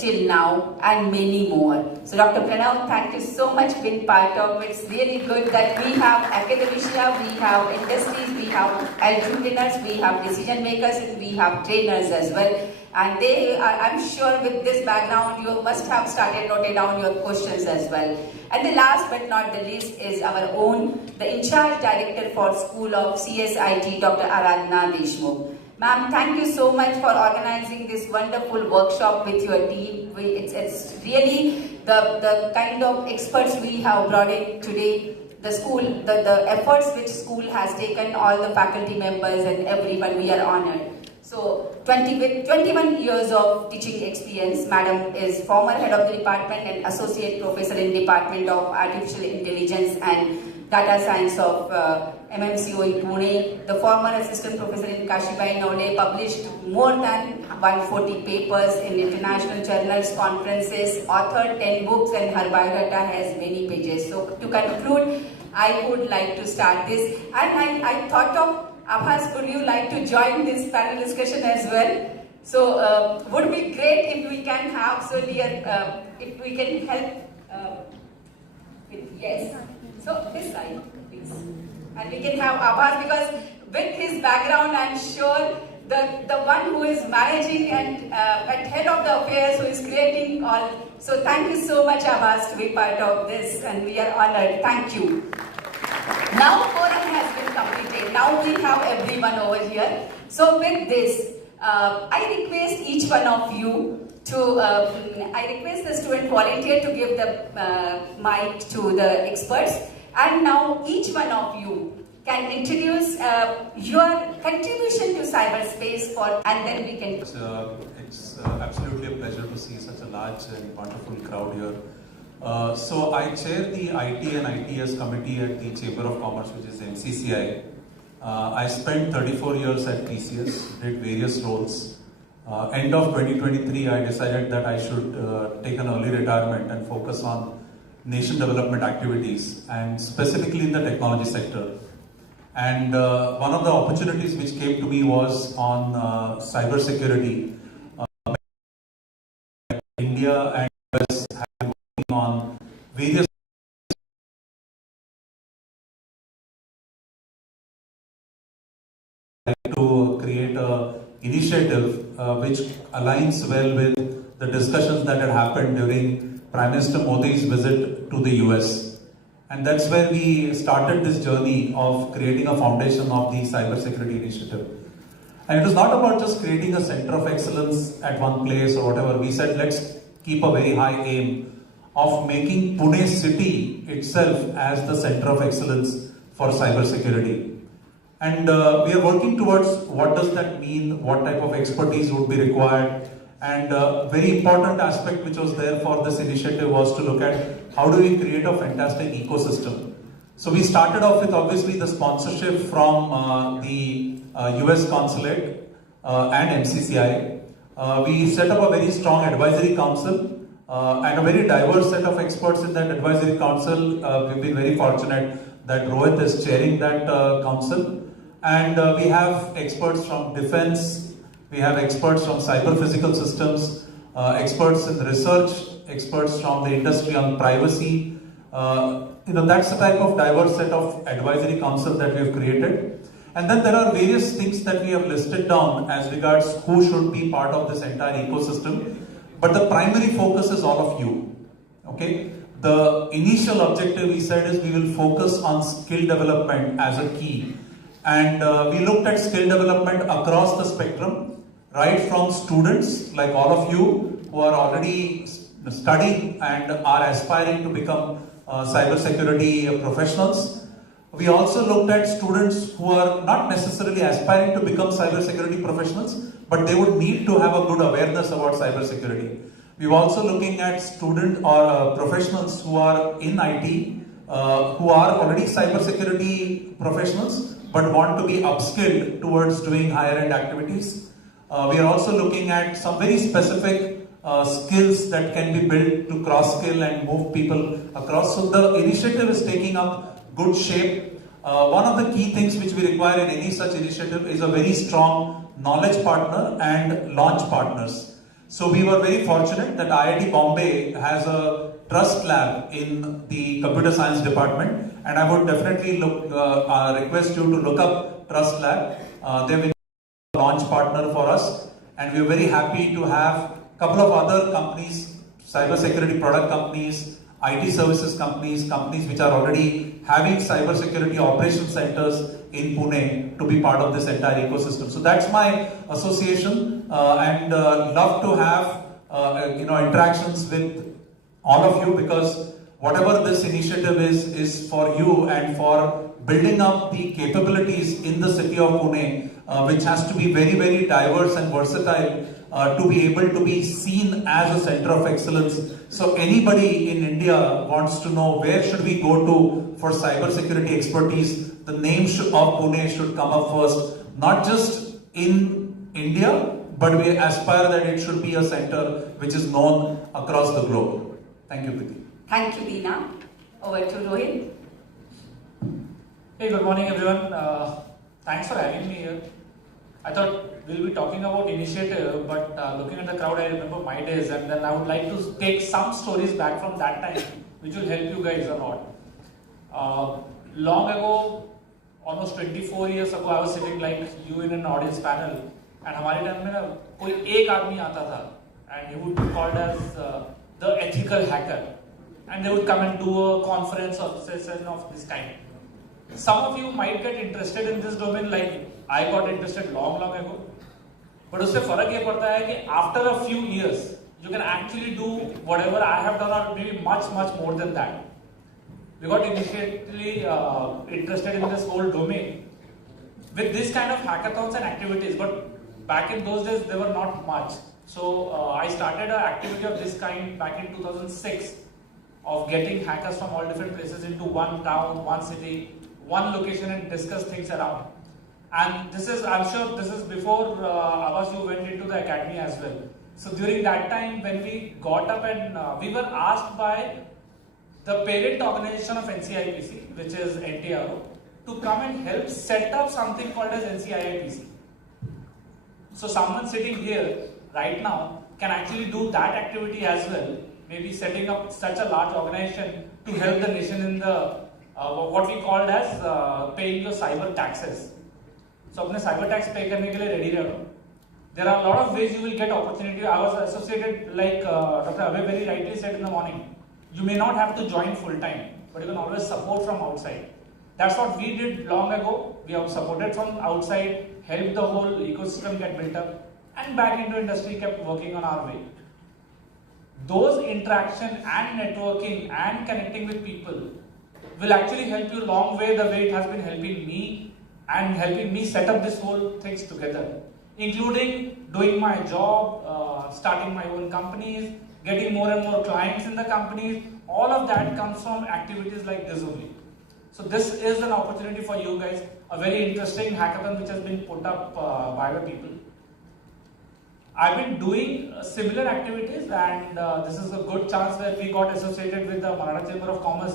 till now, and many more. So Dr. Pranav, thank you so much for being part of it. It's really good that we have academia, we have industries, we have entrepreneurs, we have decision makers, and we have trainers as well. And they are, I'm sure with this background, you must have started noting down your questions as well. And the last but not the least is our own, the in-charge director for School of CSIT, Dr. Aradhana Deshmukh. Ma'am, thank you so much for organizing this wonderful workshop with your team. It's really the kind of experts we have brought in today. The school, the efforts which school has taken, all the faculty members and everyone, we are honored. So, with 21 years of teaching experience, Madam is former head of the department and associate professor in Department of Artificial Intelligence and Data Science of MMCOE Pune. The former assistant professor in Kashibai Naule, published more than 140 papers in international journals, conferences, authored 10 books, and her biodata has many pages. So, to conclude, I would like to start this, and I thought of Abhas, would you like to join this panel discussion as well? So, would be great if we can have, so dear, if we can help yes. So, this side, please. And we can have Abhas, because with his background, I'm sure the one who is managing and at head of the affairs, who is creating all. So, thank you so much, Abhas, to be part of this, and we are honored. Thank you. Now forum has been completed. Now we have everyone over here. So with this, I request each one of you to, I request the student volunteer to give the mic to the experts. And now each one of you can introduce your contribution to cyberspace and then we can. It's absolutely a pleasure to see such a large and wonderful crowd here. So I chair the IT and ITS committee at the Chamber of Commerce, which is MCCI. I spent 34 years at TCS, did various roles. End of 2023, I decided that I should take an early retirement and focus on nation development activities, and specifically in the technology sector. And one of the opportunities which came to me was on cyber security. India and US have been working on various to create an initiative which aligns well with the discussions that had happened during Prime Minister Modi's visit to the US. And that's where we started this journey of creating a foundation of the cyber security initiative. And it was not about just creating a center of excellence at one place or whatever. We said, let's keep a very high aim of making Pune city itself as the center of excellence for cyber security. And we are working towards what does that mean, what type of expertise would be required. And a very important aspect which was there for this initiative was to look at how do we create a fantastic ecosystem. So we started off with obviously the sponsorship from the US Consulate and MCCI. We set up a very strong advisory council and a very diverse set of experts in that advisory council. We've been very fortunate that Rohit is chairing that council. And we have experts from defense, we have experts from cyber physical systems, experts in research, experts from the industry on privacy. That's the type of diverse set of advisory council that we have created. And then there are various things that we have listed down as regards who should be part of this entire ecosystem. But the primary focus is all of you. Okay? The initial objective we said is we will focus on skill development as a key. And we looked at skill development across the spectrum, right from students like all of you who are already studying and are aspiring to become cybersecurity professionals. We also looked at students who are not necessarily aspiring to become cybersecurity professionals, but they would need to have a good awareness about cybersecurity. We're also looking at student or professionals who are in IT, who are already cybersecurity professionals, but want to be upskilled towards doing higher end activities. We are also looking at some very specific skills that can be built to cross skill and move people across. So the initiative is taking up good shape. One of the key things which we require in any such initiative is a very strong knowledge partner and launch partners. So we were very fortunate that IIT Bombay has a trust lab in the computer science department, and I would definitely request you to look up Trust Lab. They've been a launch partner for us, and we're very happy to have a couple of other companies, cybersecurity product companies, IT services companies, companies which are already having cybersecurity operation centers in Pune to be part of this entire ecosystem. So that's my association, and love to have interactions with all of you, because whatever this initiative is for you and for building up the capabilities in the city of Pune, which has to be very, very diverse and versatile to be able to be seen as a center of excellence. So anybody in India wants to know where should we go to for cybersecurity expertise, the name of Pune should come up first, not just in India, but we aspire that it should be a center which is known across the globe. Thank you, Preeti. Thank you, Deena. Over to Rohit. Hey, good morning, everyone. Thanks for having me here. I thought we'll be talking about initiative, but looking at the crowd, I remember my days, and then I would like to take some stories back from that time, which will help you guys a lot. Long ago, almost 24 years ago, I was sitting like you in an audience panel, and हमारे time में ना कोई एक आदमी आता था, and he would be called as the ethical hacker, and they would come and do a conference or session of this kind. Some of you might get interested in this domain like I got interested long ago. But उससे फर्क ये पड़ता है कि after a few years, you can actually do whatever I have done or maybe much more than that. We got initially interested in this whole domain with this kind of hackathons and activities, but back in those days there were not much. So I started an activity of this kind back in 2006 of getting hackers from all different places into one town, one city, one location and discuss things around. And this is, I'm sure this is before Abbas, you went into the academy as well. So during that time when we got up and we were asked by the parent organization of NCIPC, which is NTRO, to come and help set up something called as NCIIPC. So someone sitting here right now can actually do that activity as well, maybe setting up such a large organization to help the nation in the what we called as paying your cyber taxes. So अपने cyber tax pay करने के लिए ready रहो. There are a lot of ways you will get opportunity. I was associated, like Dr. Abhay very rightly said in the morning, you may not have to join full time, but you can always support from outside. That's what we did long ago. We have supported from outside, helped the whole ecosystem get built up, and back into industry kept working on our way. Those interaction and networking and connecting with people will actually help you long way, the way it has been helping me and helping me set up this whole things together, including doing my job, starting my own companies, getting more and more clients in the companies. All of that comes from activities like this only. So this is an opportunity for you guys, a very interesting hackathon which has been put up by the people. I've been doing similar activities, and this is a good chance that we got associated with the Maratha Chamber of Commerce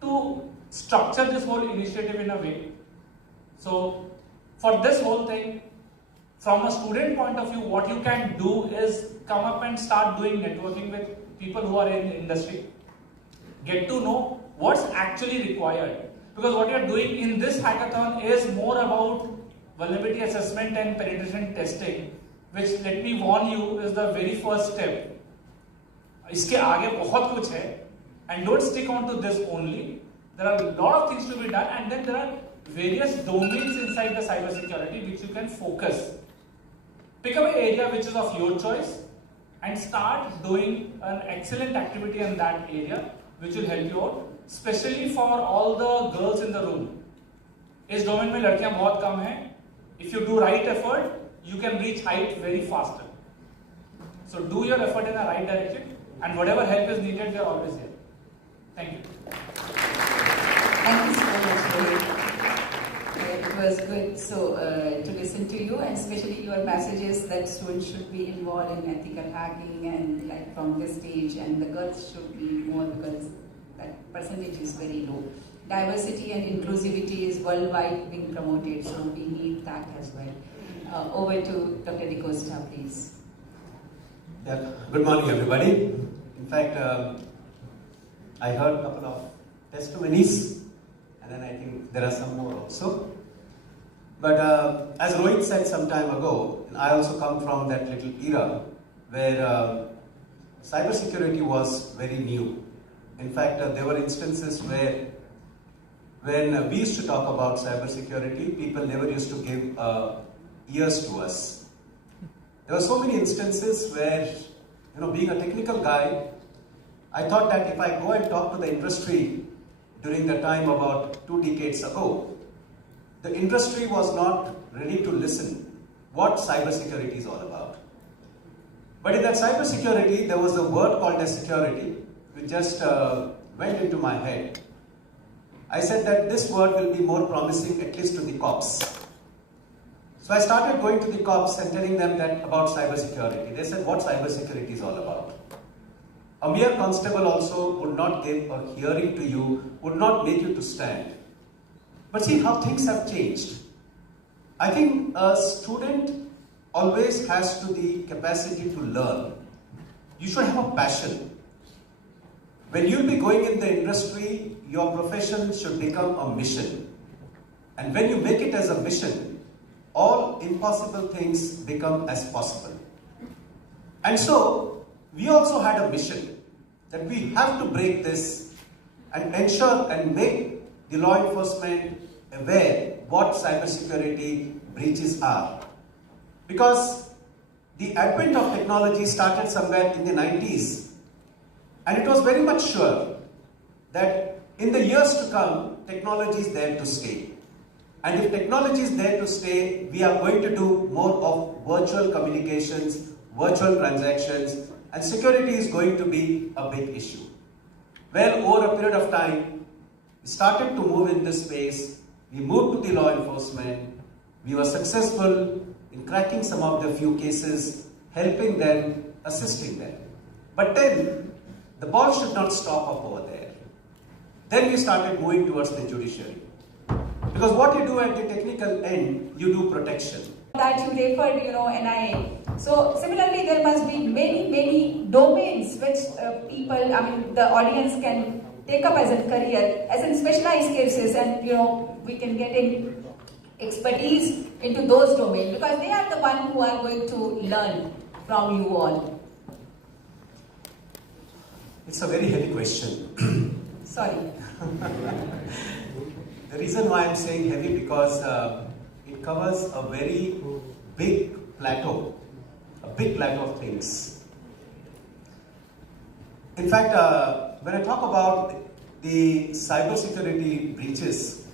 to structure this whole initiative in a way. So for this whole thing, from a student point of view, what you can do is come up and start doing networking with people who are in the industry. Get to know what's actually required. Because what you're doing in this hackathon is more about vulnerability assessment and penetration testing, which, let me warn you, is the very first step. इसके आगे बहुत कुछ है, and don't stick on to this only. There are a lot of things to be done, and then there are various domains inside the cybersecurity which you can focus. Pick up an area which is of your choice and start doing an excellent activity in that area, which will help you out, especially for all the girls in the room. इस domain में लड़कियां बहुत कम हैं. If you do right effort, you can reach height very faster. So do your effort in the right direction, and whatever help is needed, we are always here. Thank you. Thank you so much, Rohit. It was good to listen to you, and especially your messages that students should be involved in ethical hacking, and like from this stage, and the girls should be more, because that percentage is very low. Diversity and inclusivity is worldwide being promoted, so we need that as well. Over to Dr. DeCosta, please. Yeah. Good morning, everybody. In fact, I heard a couple of testimonies, and then I think there are some more also. But as Rohit said some time ago, and I also come from that little era where cybersecurity was very new. In fact, there were instances where when we used to talk about cybersecurity, people never used to give ears to us. There were so many instances where, being a technical guy, I thought that if I go and talk to the industry during the time about 2 decades ago, the industry was not ready to listen what cybersecurity is all about. But in that cybersecurity, there was a word called as security, which just went into my head. I said that this word will be more promising, at least to the cops. So I started going to the cops and telling them that about cybersecurity. They said, what cybersecurity is all about? A mere constable also would not give a hearing to you, would not make you to stand. But see how things have changed. I think a student always has to the capacity to learn. You should have a passion. When you'll be going in the industry, your profession should become a mission. And when you make it as a mission, all impossible things become as possible. And so, we also had a mission that we have to break this and ensure and make the law enforcement aware what cybersecurity breaches are. Because the advent of technology started somewhere in the 90s, and it was very much sure that in the years to come, technology is there to stay. And if technology is there to stay, we are going to do more of virtual communications, virtual transactions, and security is going to be a big issue. Well, over a period of time, we started to move in this space. We moved to the law enforcement. We were successful in cracking some of the few cases, helping them, assisting them. But then, the ball should not stop up over there. Then we started moving towards the judiciary. Because what you do at the technical end, you do protection. That you referred, NIA. So similarly, there must be many domains which the audience can take up as a career, as in specialized cases, and we can get in expertise into those domains, because they are the one who are going to learn from you all. It's a very heavy question. Sorry. The reason why I'm saying heavy, because it covers a very big plateau of things. In fact, when I talk about the cybersecurity breaches,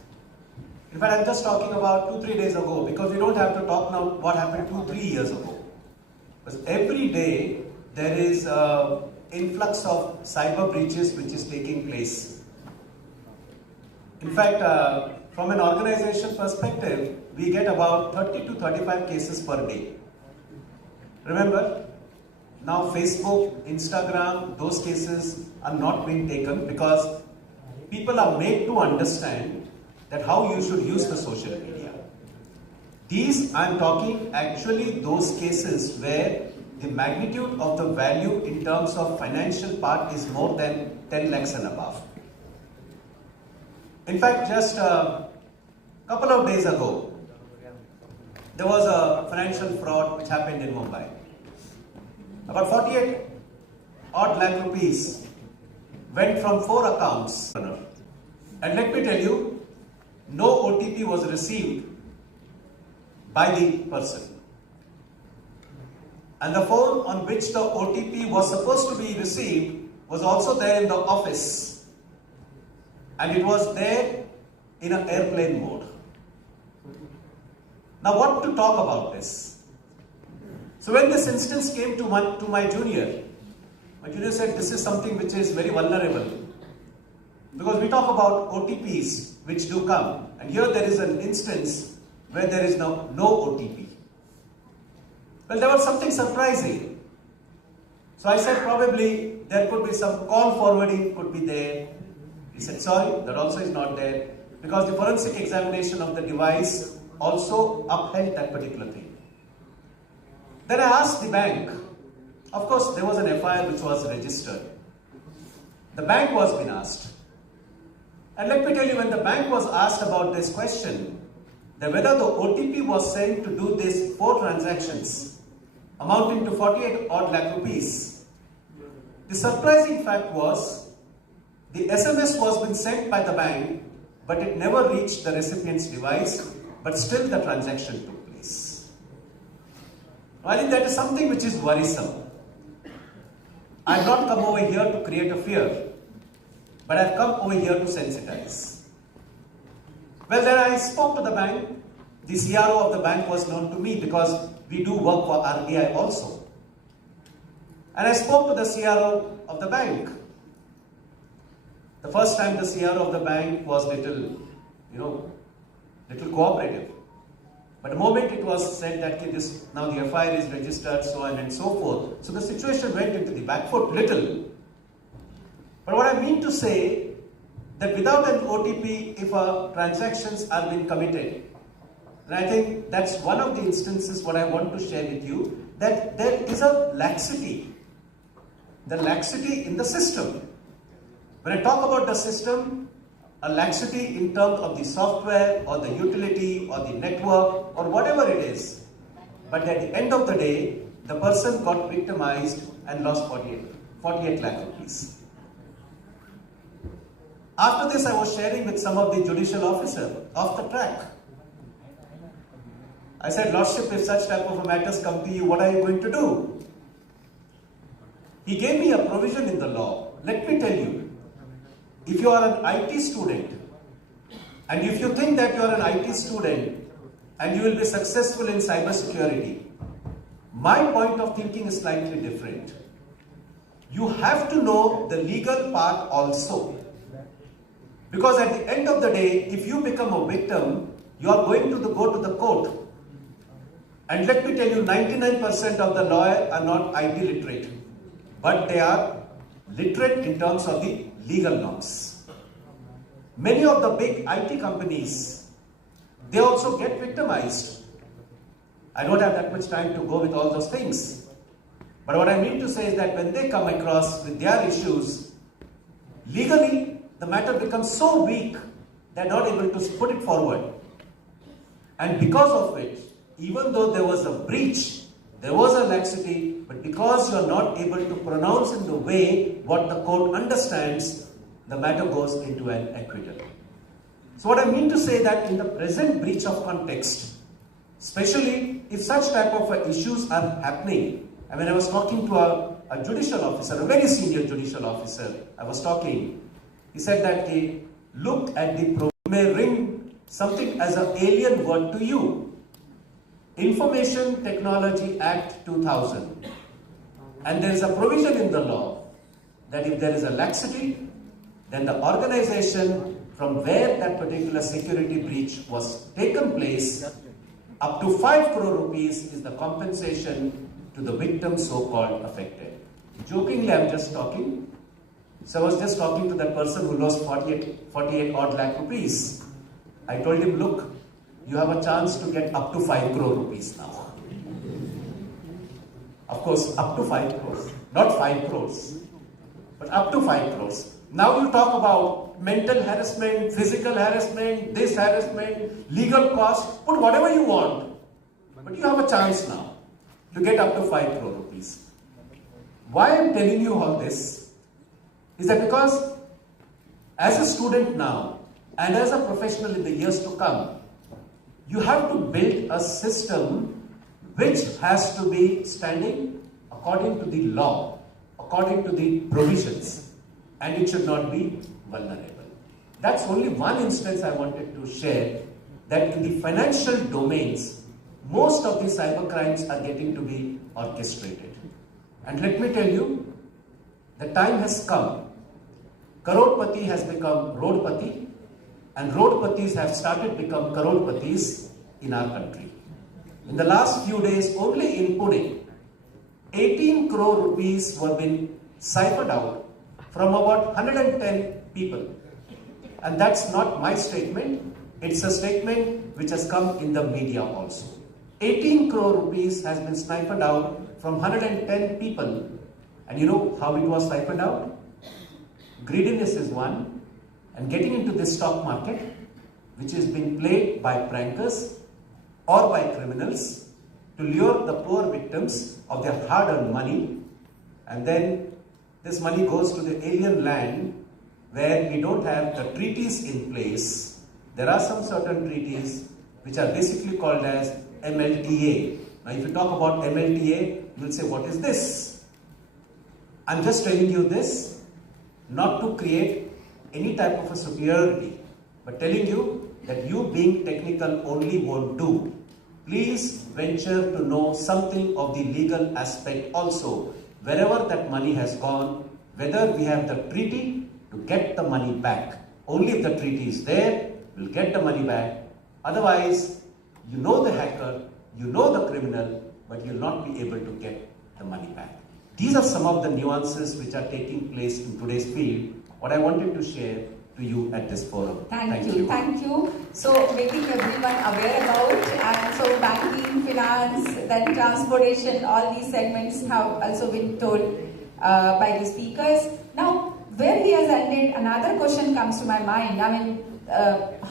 in fact, I'm just talking about 2-3 days ago, because we don't have to talk now what happened 2-3 years ago. Because every day there is an influx of cyber breaches which is taking place. In fact, from an organization perspective, we get about 30 to 35 cases per day. Remember, now Facebook, Instagram, those cases are not being taken because people are made to understand that how you should use the social media. These, I'm talking actually those cases where the magnitude of the value in terms of financial part is more than 10 lakhs and above. In fact, just a couple of days ago, there was a financial fraud which happened in Mumbai. About 48 odd lakh rupees went from 4 accounts. And let me tell you, no OTP was received by the person. And the phone on which the OTP was supposed to be received was also there in the office. And it was there in an airplane mode. Now what to talk about this? So when this instance came to my junior said this is something which is very vulnerable. Because we talk about OTPs which do come, and here there is an instance where there is no OTP. Well, there was something surprising. So I said probably there could be some call forwarding could be there. He said sorry, that also is not there, because the forensic examination of the device also upheld that particular thing. Then I asked the bank. Of course, there was an FIR which was registered. The bank was being asked. And let me tell you, when the bank was asked about this question, that whether the OTP was sent to do these 4 transactions amounting to 48 odd lakh rupees, the surprising fact was the SMS was being sent by the bank, but it never reached the recipient's device, but still the transaction took place. I think that is something which is worrisome. I have not come over here to create a fear, but I have come over here to sensitize. Well, then I spoke to the bank. The CRO of the bank was known to me because we do work for RBI also. And I spoke to the CRO of the bank. The first time the CRO of the bank was little cooperative. But the moment it was said that now the FIR is registered, so on and so forth, so the situation went into the back foot little. But what I mean to say, that without an OTP, if transactions are being committed, and I think that's one of the instances what I want to share with you, that there is a laxity in the system. When I talk about the system, a laxity in terms of the software or the utility or the network or whatever it is. But at the end of the day, the person got victimized and lost 48 lakh rupees. After this, I was sharing with some of the judicial officers off the track. I said, Lordship, if such type of matters come to you, what are you going to do? He gave me a provision in the law. Let me tell you, if you are an IT student, and if you think that you are an IT student and you will be successful in cybersecurity, my point of thinking is slightly different. You have to know the legal part also. Because at the end of the day, if you become a victim, you are going to go to the court. And let me tell you, 99% of the lawyers are not IT literate, but they are literate in terms of the legal norms. Many of the big IT companies, they also get victimized. I don't have that much time to go with all those things. But what I mean to say is that when they come across with their issues, legally the matter becomes so weak, they're not able to put it forward. And because of it, even though there was a breach, there was a laxity, but because you're not able to pronounce in the way what the court understands, the matter goes into an acquittal. So what I mean to say that in the present breach of context, especially if such type of issues are happening, and when I was talking to a judicial officer, a very senior judicial officer, I was talking, he said that he looked at the may ring something as an alien word to you. Information Technology Act 2000. And there is a provision in the law that if there is a laxity, then the organization from where that particular security breach was taken place, up to 5 crore rupees is the compensation to the victim so-called affected. Jokingly, I'm just talking. So I was just talking to that person who lost 48 odd lakh rupees. I told him, look, you have a chance to get up to 5 crore rupees now. Of course, up to 5 crores, not 5 crores, but up to 5 crores. Now you talk about mental harassment, physical harassment, this harassment, legal costs, put whatever you want. But you have a chance now to get up to 5 crore rupees. Why I'm telling you all this is that because as a student now and as a professional in the years to come, you have to build a system which has to be standing according to the law, according to the provisions, and it should not be vulnerable. That's only one instance I wanted to share, that in the financial domains, most of the cyber crimes are getting to be orchestrated. And let me tell you, the time has come. Crorepati has become Roadpati, and Roadpatis have started become Crorepati's in our country. In the last few days, only in Pune, 18 crore rupees were been ciphered out from about 110 people. And that's not my statement, it's a statement which has come in the media also. 18 crore rupees has been ciphered out from 110 people. And you know how it was ciphered out? Greediness is one, and getting into the stock market, which is being played by prankers or by criminals to lure the poor victims of their hard-earned money, and then this money goes to the alien land where we don't have the treaties in place. There are some certain treaties which are basically called as MLTA. Now if you talk about MLTA, you will say, what is this? I'm just telling you this not to create any type of a superiority, but telling you that you being technical only won't do. Please venture to know something of the legal aspect also. Wherever that money has gone, whether we have the treaty to get the money back. Only if the treaty is there, we'll get the money back. Otherwise, you know the hacker, you know the criminal, but you'll not be able to get the money back. These are some of the nuances which are taking place in today's field. What I wanted to share to you at this forum. Thank you. So making everyone aware about, and so banking, finance, then transportation, all these segments have also been told by the speakers. Now, where he has ended, another question comes to my mind. I mean,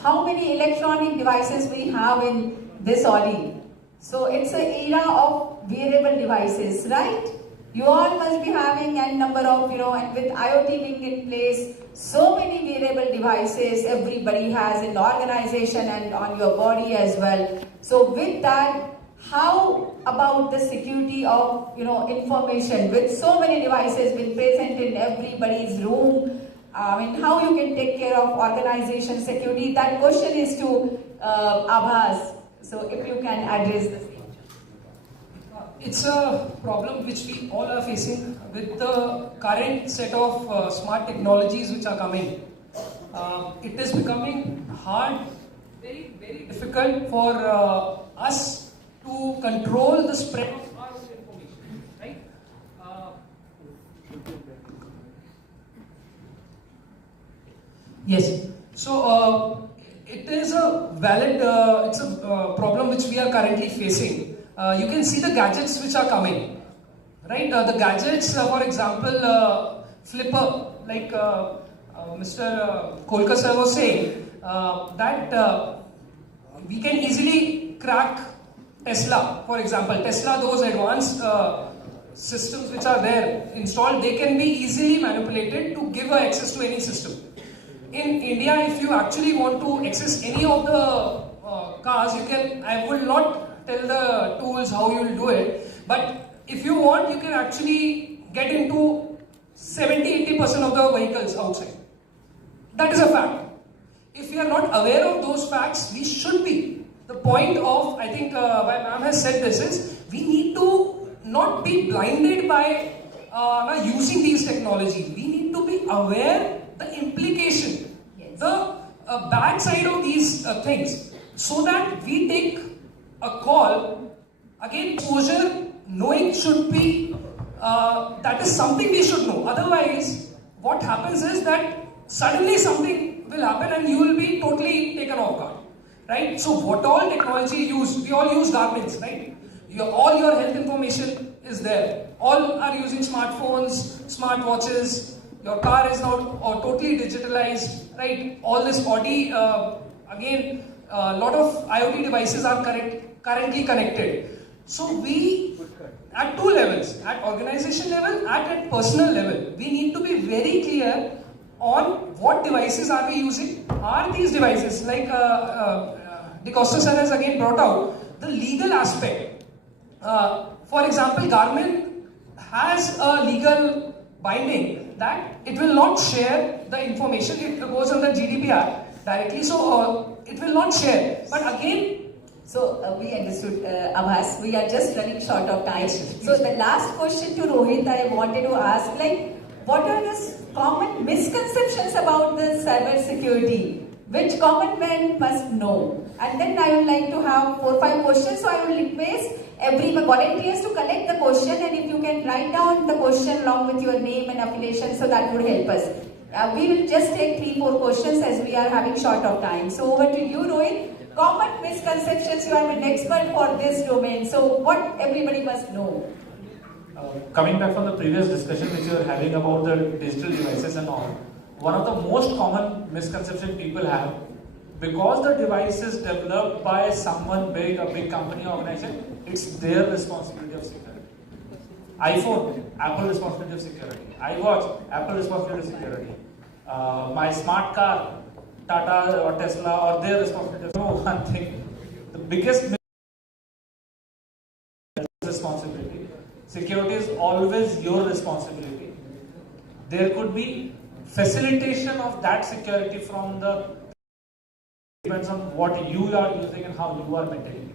how many electronic devices we have in this audience? So it's an era of wearable devices, right? You all must be having a number of, and with IoT being in place, so many wearable devices everybody has in the organization and on your body as well. So with that, how about the security of, information with so many devices being present in everybody's room? I mean, how you can take care of organization security? That question is to Abhas. So if you can address this. It's a problem which we all are facing with the current set of smart technologies which are coming. It is becoming hard, very, very difficult for us to control the spread of our own information, right? Yes. So it is a valid, it's a problem which we are currently facing. You can see the gadgets which are coming, right? The gadgets, for example, flipper, like Mr. Kolkar sir was saying, that we can easily crack Tesla, for example. Tesla, those advanced systems which are there installed, they can be easily manipulated to give access to any system. In India, if you actually want to access any of the cars, you can, I will not tell the tools how you will do it, but if you want, you can actually get into 70-80% of the vehicles outside. That is a fact. If we are not aware of those facts, we should be. The point of, I think why ma'am has said this is, we need to not be blinded by using these technology. We need to be aware the implication, yes, the bad side of these things, so that we take a call. Again, exposure, knowing should be, that is something we should know. Otherwise, what happens is that suddenly something will happen and you will be totally taken off guard, right? So what all technology use, we all use Garmin's, right? All your health information is there. All are using smartphones, smartwatches. Your car is now totally digitalized, right? All this body, again, a lot of IoT devices are currently connected. So we, at two levels, at organization level, at personal level, we need to be very clear on what devices are we using. Are these devices, like DeCosta sir has again brought out, the legal aspect. For example, Garmin has a legal binding that it will not share the information. It goes under GDPR directly, so it will not share. But again, so we understood, Abbas. We are just running short of time. So the last question to Rohit, I wanted to ask, like, what are the common misconceptions about the cyber security, which common men must know? And then I would like to have 4 or 5 questions. So I will request every volunteers to collect the question, and if you can write down the question along with your name and affiliation, so that would help us. We will just take 3-4 questions as we are having short of time. So over to you, Rohit. Common misconceptions, you are an expert for this domain. So what everybody must know? Coming back from the previous discussion which you were having about the digital devices and all, one of the most common misconception people have, because the device is developed by someone big, a big company or organization, it's their responsibility of security. iPhone, Apple responsibility of security. iWatch, Apple responsibility of security. My smart car, Tata or Tesla, or their responsibility. So one thing, the biggest responsibility. Security is always your responsibility. There could be facilitation of that security from the, depends on what you are using and how you are maintaining it.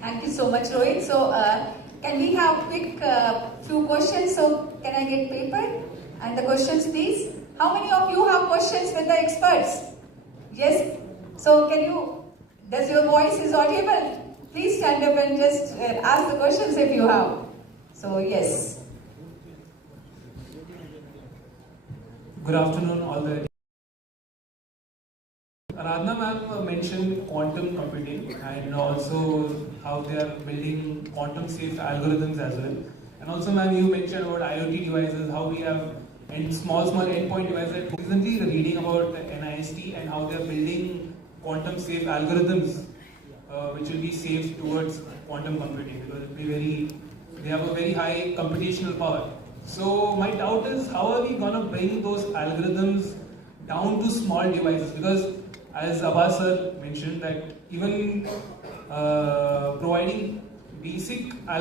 Thank you so much, Rohit. So can we have quick few questions? So can I get paper and the questions, please? How many of you have questions with the experts? Yes. So can you, does your voice is audible? Please stand up and just ask the questions if you have. So yes. Good afternoon, all the. Aradhana ma'am mentioned quantum computing and also how they are building quantum safe algorithms as well. And also ma'am, you mentioned about IoT devices, how we have and small endpoint devices. Recently reading about NIST and how they are building quantum safe algorithms which will be safe towards quantum computing, because it will be very, they have a very high computational power. So my doubt is, how are we going to bring those algorithms down to small devices? Because as Abbas sir mentioned, that even providing basic algorithms